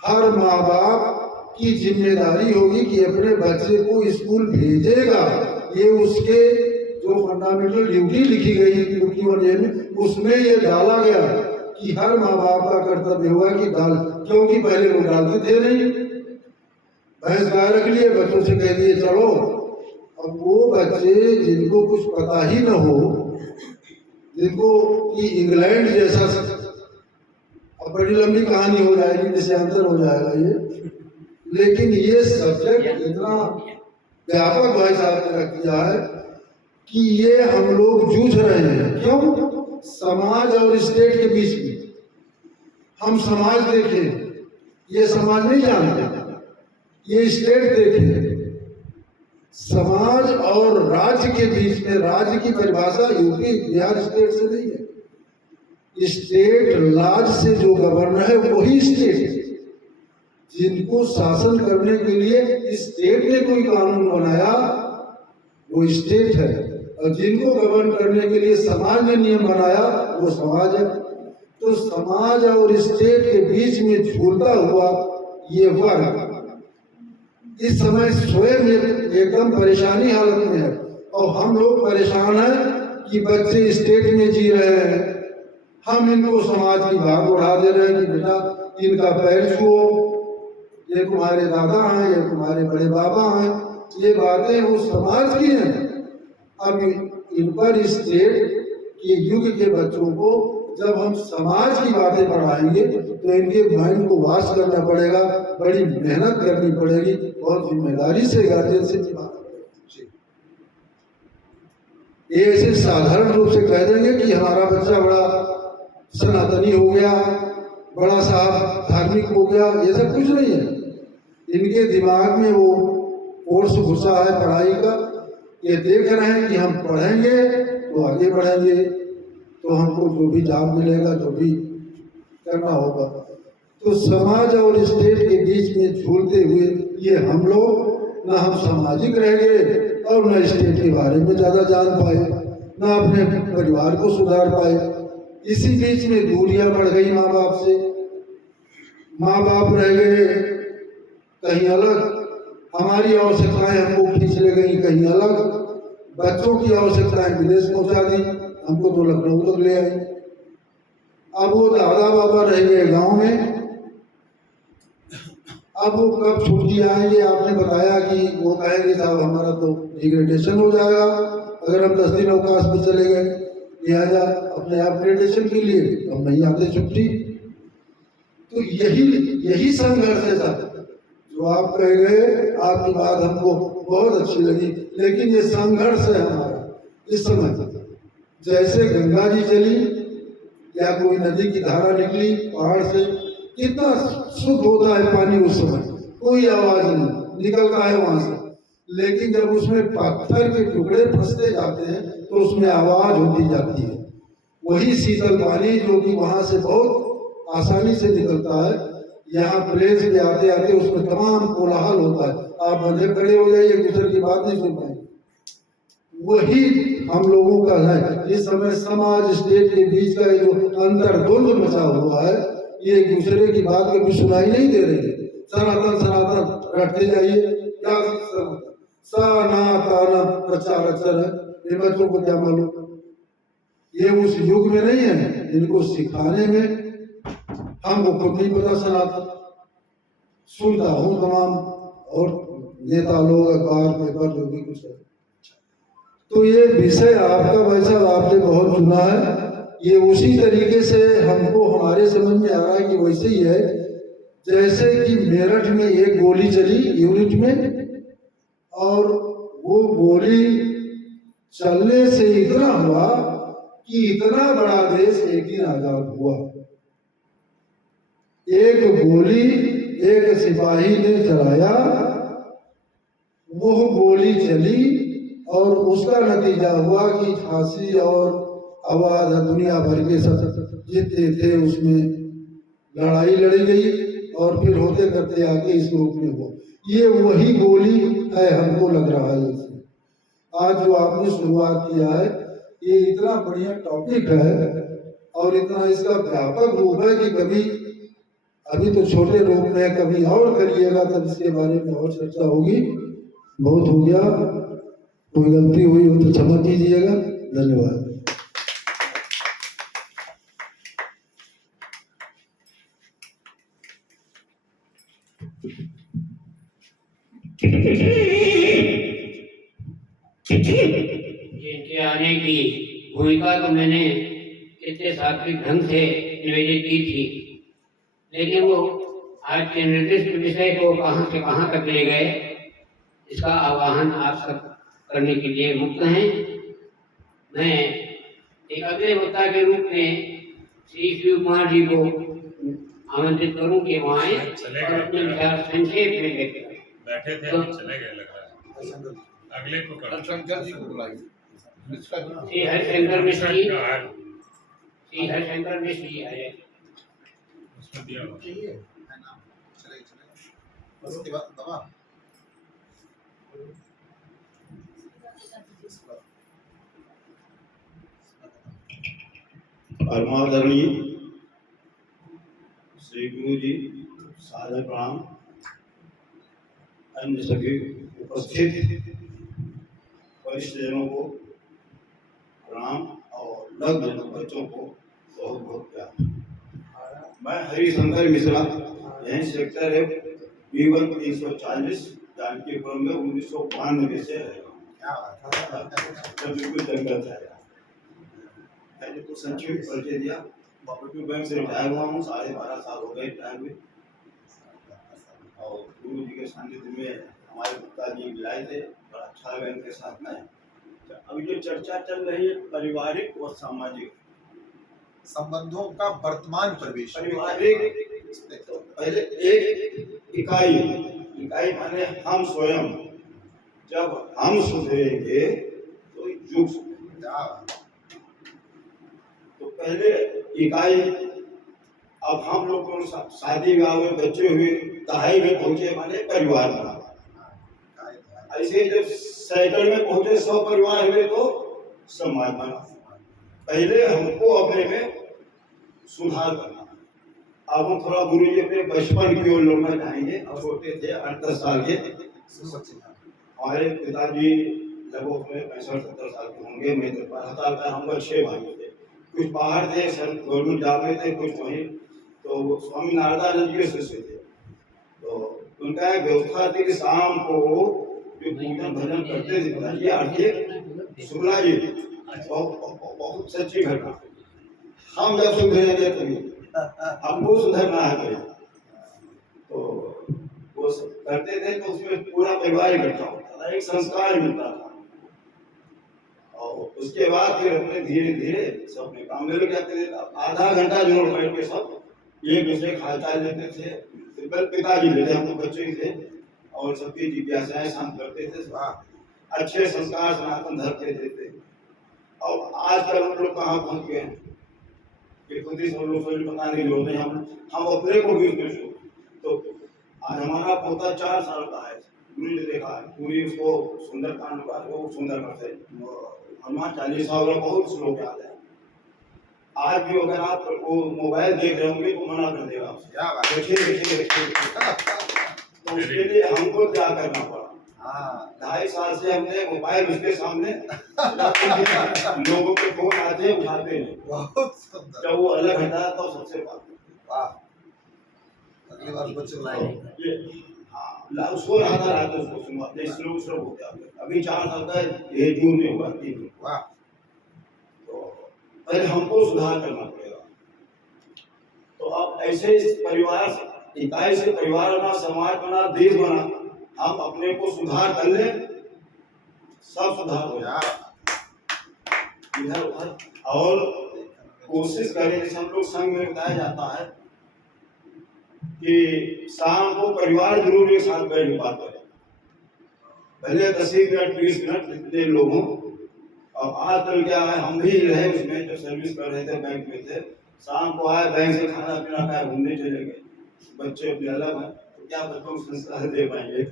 हर माँ बाप की जिम्मेदारी होगी कि अपने बच्चे को स्कूल भेजेगा, ये उसके जो फंडामेंटल ड्यूटी लिखी गई 51A में उसमें ये डाला गया कि हर माँ बाप का कर्तव्य हुआ कि क्योंकि पहले लोग डालते थे नहीं, भैंस गाय रख लिए, बच्चों से कह दिए चलो। अब वो बच्चे जिनको कुछ पता ही न हो, जिनको कि इंग्लैंड जैसा, अब बड़ी लंबी कहानी हो जाएगी, विषयांतर हो जाएगा ये, लेकिन ये सब्जेक्ट इतना व्यापक भाई साहब ने किया है कि ये हम लोग जूझ रहे हैं। क्यों? समाज और स्टेट के बीच में। हम समाज देखें, ये समाज नहीं जानते, ये स्टेट देखें। समाज और राज्य के बीच में, राज्य की परिभाषा यूपी बिहार स्टेट से नहीं है। स्टेट राज्य से जो गवर्नर है वही स्टेट है। जिनको शासन करने के लिए स्टेट ने कोई कानून बनाया वो स्टेट है, और जिनको गवर्न करने के लिए समाज ने नियम बनाया वो समाज है। तो समाज और स्टेट के बीच में झूलता हुआ ये वर्ग इस समय स्वयं एकदम परेशानी हालत में है, और हम लोग परेशान हैं कि बच्चे स्टेट में जी रहे हैं, हम इनको समाज की भाग उड़ा दे रहे हैं कि बेटा इनका पैर छुओ, ये तुम्हारे दादा हैं, ये तुम्हारे बड़े बाबा हैं, ये बातें वो समाज की हैं। अब इन पर स्टेट के युग के बच्चों को जब हम समाज की बातें पढ़ाएंगे तो इनके माइंड को वाश करना पड़ेगा, बड़ी मेहनत करनी पड़ेगी, बहुत जिम्मेदारी से गार्जियन से निभाना पड़ेगा। ये ऐसे साधारण रूप से कह देंगे कि हमारा बच्चा बड़ा सनातनी हो गया, बड़ा साहब धार्मिक हो गया, ये सब कुछ नहीं है। इनके दिमाग में वो कोर्स घुसा है पढ़ाई का, ये देख रहे हैं कि हम पढ़ेंगे तो आगे बढ़ेंगे, तो हमको जो भी जॉब मिलेगा, जो भी करना होगा। तो समाज और स्टेट के बीच में झूलते हुए ये हम लोग, ना हम सामाजिक रह गए और न स्टेट के बारे में ज़्यादा जान पाए, ना अपने परिवार को सुधार पाए। इसी बीच में दूरियां बढ़ गई माँ बाप से, माँ बाप रह गए कहीं अलग, हमारी आवश्यकताएं हमको खींच ले गई कहीं अलग, बच्चों की आवश्यकताएं विदेश पहुंचा दी, हमको तो लखनऊ तक ले आई। अब वो दादा बाबा रह गए गांव में, अब वो कब छुट्टी आएंगे? आपने बताया कि वो कहेंगे साहब हमारा तो डिग्रेडेशन हो जाएगा अगर हम 10 दिन अवकाश में चले गए, लिहाजा अपने अपग्रेडेशन के लिए हम नहीं आते छुट्टी। तो यही संघर्ष है साहब जो आप कह गए, आपकी बात हमको बहुत अच्छी लगी, लेकिन ये संघर्ष है हमारा इस समय। जैसे गंगा जी चली या कोई नदी की धारा निकली पहाड़ से, कितना शुद्ध होता है पानी उस समय, कोई आवाज नहीं निकलता है वहां से, लेकिन जब उसमें पत्थर के टुकड़े फंसते जाते हैं तो उसमें आवाज होती जाती है। वही शीतल पानी जो कि वहां से बहुत आसानी से निकलता है, यहाँ प्लेस पे आते आते उसमें तमाम कोलाहल होता है, आप बंधे खड़े हो जाइए, दूसरे की बात नहीं सुन पाएंगे। वही हम लोगों का है इस समय समाज स्टेट के बीच का जो अंतर्द्वंद मचा हुआ है, ये एक दूसरे की बात कभी सुनाई नहीं दे रही। सनातन सनातन रटते जाइए, क्या सनातन प्रचार अक्षर है, ये बच्चों को क्या मालूम? ये उस युग में नहीं है, इनको सिखाने में हमको खुद नहीं पता। सनातन सुनता हूँ तमाम और नेता लोग अखबार पेपर जो भी कुछ है, तो ये विषय आपका भाई साहब आपने बहुत चुना है। ये उसी तरीके से हमको हमारे समझ में आ रहा है कि वैसे ही है जैसे कि मेरठ में एक गोली चली यूनिट में, और वो गोली चलने से इतना हुआ कि इतना बड़ा देश एक दिन आजाद हुआ। एक गोली एक सिपाही ने चलाया, वो गोली चली और उसका नतीजा हुआ कि झांसी और अवध दुनिया भर के सब जितने थे उसमें लड़ाई लड़ी गई और फिर होते करते आके इस रूप में हुआ। ये वही गोली है हमको लग रहा है। इसमें आज जो आपने शुरुआत किया है ये इतना बढ़िया टॉपिक है और इतना इसका व्यापक रूप है कि कभी अभी तो छोटे रूप में कभी और करिएगा तब इसके बारे में और चर्चा होगी। बहुत हो गया, कोई गलती हुई हो तो क्षमा कीजिएगा। धन्यवाद। जिनके आने की भूमिका तो मैंने इतने सात्विक ढंग से निवेदित की थी, लेकिन वो आज के निर्दिष्ट विषय को कहाँ से कहाँ तक ले गए, इसका आवाहन आप सब करने के लिए मुक्त हैं। मैं एक अगले वक्ता के रूप में श्री शिव कुमार जी को आमंत्रित करूं कि वहाँ आए और अपने विचार संक्षेप में व्यक्त करें। बैठे थे तो चले गए लग रहा है। अगले को करो। शंकर जी को बुलाइए। श्री हरिशंकर मिश्र जी, श्री हरिशंकर मिश्र जी आए। उसमें दिया हुआ। है ना, चले चले उसके बाद दवा परमादरणीय श्री गुरु जी, सादर प्रणाम। अन्य सभी उपस्थित वरिष्ठ जनों को प्रणाम और नवजन बच्चों को बहुत बहुत प्यार। मैं हरिशंकर मिश्रा, यही सेक्टर है B1 340 जानकीपुरम में 1992 से रह रहा हूँ। जब बिल्कुल जंगल था। मैंने तो संक्षिप्त परिचय दिया। कॉपरेटिव बैंक से रिटायर हुआ हूँ, 12.5 साल हो गए रिटायर हुए। और गुरु जी के सानिध्य में हमारे पिताजी मिलाए थे, बड़ा अच्छा लगा इनके साथ में। अभी जो चर्चा चल रही है पारिवारिक और सामाजिक संबंधों का वर्तमान प्रवेश। पारिवारिक तो पहले एक इकाई माने हम स्वयं। जब हम सुधरेंगे तो युग सुधरेगा। तो पहले इकाई, अब हम लोग को शादी ब्याह में बच्चे हुए, दहाई में पहुंचे माने परिवार बना। ऐसे जब सैकड़ में पहुंचे 100 परिवार हुए तो समाज बना। पहले हमको अपने में सुधार करना। अब हम थोड़ा गुरु जी अपने बचपन की ओर लौटना चाहेंगे। छोटे थे 8-10 साल के। हमारे पिताजी लगभग 65-70 साल के होंगे। मैं 12 साल का, हम लोग 6 भाई थे। कुछ बाहर थे, सर गवर्नमेंट जॉब में थे, कुछ वहीं। तो स्वामी नारदानंद के शिष्य थे। तो उनका एक व्यवस्था थी कि शाम को जो पूजन भजन करते थे पिताजी आरती शुक्ला जी, बहुत सच्ची घटना। हम जब सुधरेंगे तभी हमको सुधरना है भाई। तो वो करते थे तो उसमें पूरा परिवार इकट्ठा होता था, एक संस्कार मिलता था। और उसके बाद फिर अपने धीरे धीरे सब अपने काम में लग जाते थे। आधा घंटा जो बैठ के सब एक दूसरे का हालचाल लेते थे। पिताजी लेते, हम तो बच्चे ही थे और सबकी जिज्ञासाएं शांत करते थे। अच्छे संस्कार सनातन धर्म के देते। और आजकल हम लोग कहाँ पहुँच गए हैं कि खुद ही सब लोग पता नहीं लोग हम अपने को भी उसमें शो। तो आज हमारा पोता 4 साल का है। गुरु ने देखा पूरी उसको सुंदरकांड का वो सुंदर करते हनुमान चालीसा वाला बहुत श्लोक याद है। आज भी अगर आप वो मोबाइल देख रहे होंगे तो मना कर देगा आपसे। देखिए तो उसके लिए हमको क्या करना पड़ा। 2.5 साल से हमने मोबाइल उसके सामने लोगों के फोन आते उठाते हैं। जब वो अलग हटा तो सबसे बात। वाह, अगली बार बच्चे लाएंगे। हाँ, सो रहा था रात उसको सुना अपने स्लोक हो गया। अभी 4 साल का ये जून में हुआ 3 में। वाह। तो पहले हमको सुधार करना पड़ेगा। तो अब ऐसे इस परिवार इकाई से परिवार बना, समाज बना, देश बना, हम अपने को सुधार कर ले, सब सुधार हो जाए इधर उधर। और कोशिश करें, जैसे हम लोग संघ में बताया जाता है कि शाम को परिवार जरूर एक साथ बैठ के बात करें, पहले 10 मिनट 20 मिनट जितने लोग हों। अब आजकल क्या है, हम भी रहे उसमें, जो सर्विस कर रहे थे बैंक में थे, शाम को आए बैंक से खाना पीना खाए, घूमने चले गए। बच्चे अपने अलग हैं, तो क्या बच्चों को संस्कार दे पाएंगे?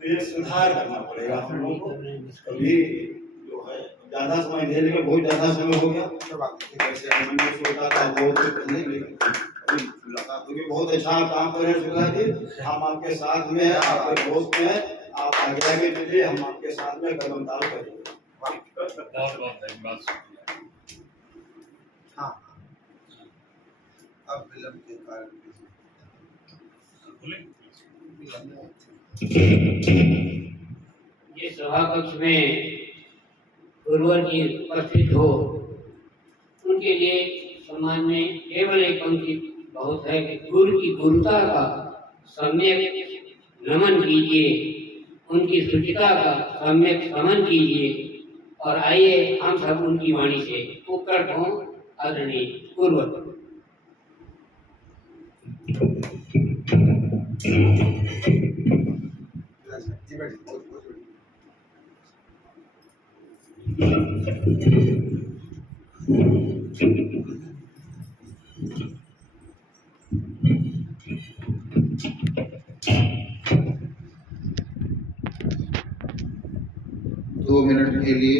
तो ये सुधार करना पड़ेगा हम लोगों को। कभी जो है ज्यादा समय दे, लेकिन बहुत ज्यादा समय हो गया। जैसे मैंने सोचा था बहुत पहले, लेकिन लगा क्योंकि बहुत अच्छा काम कर रहे हैं सुधा जी, हम आपके साथ में हैं, आपके दोस्त हैं, आप आगे आगे चलिए, हम आपके साथ में कदम ताल करेंगे। बहुत बहुत धन्यवाद, शुक्रिया। हाँ, अब विलंब के कारण बोले। ये सभा कक्ष में गुरुवर जी उपस्थित हो, उनके लिए समाज में केवल एक पंक्ति बहुत है कि गुरु की गुरुता का सम्यक नमन कीजिए, उनकी शुचिता का सम्यक समन कीजिए। और आइए हम सब उनकी वाणी से उपकृत हों। आदरणीय गुरुवर। दो मिनट के लिए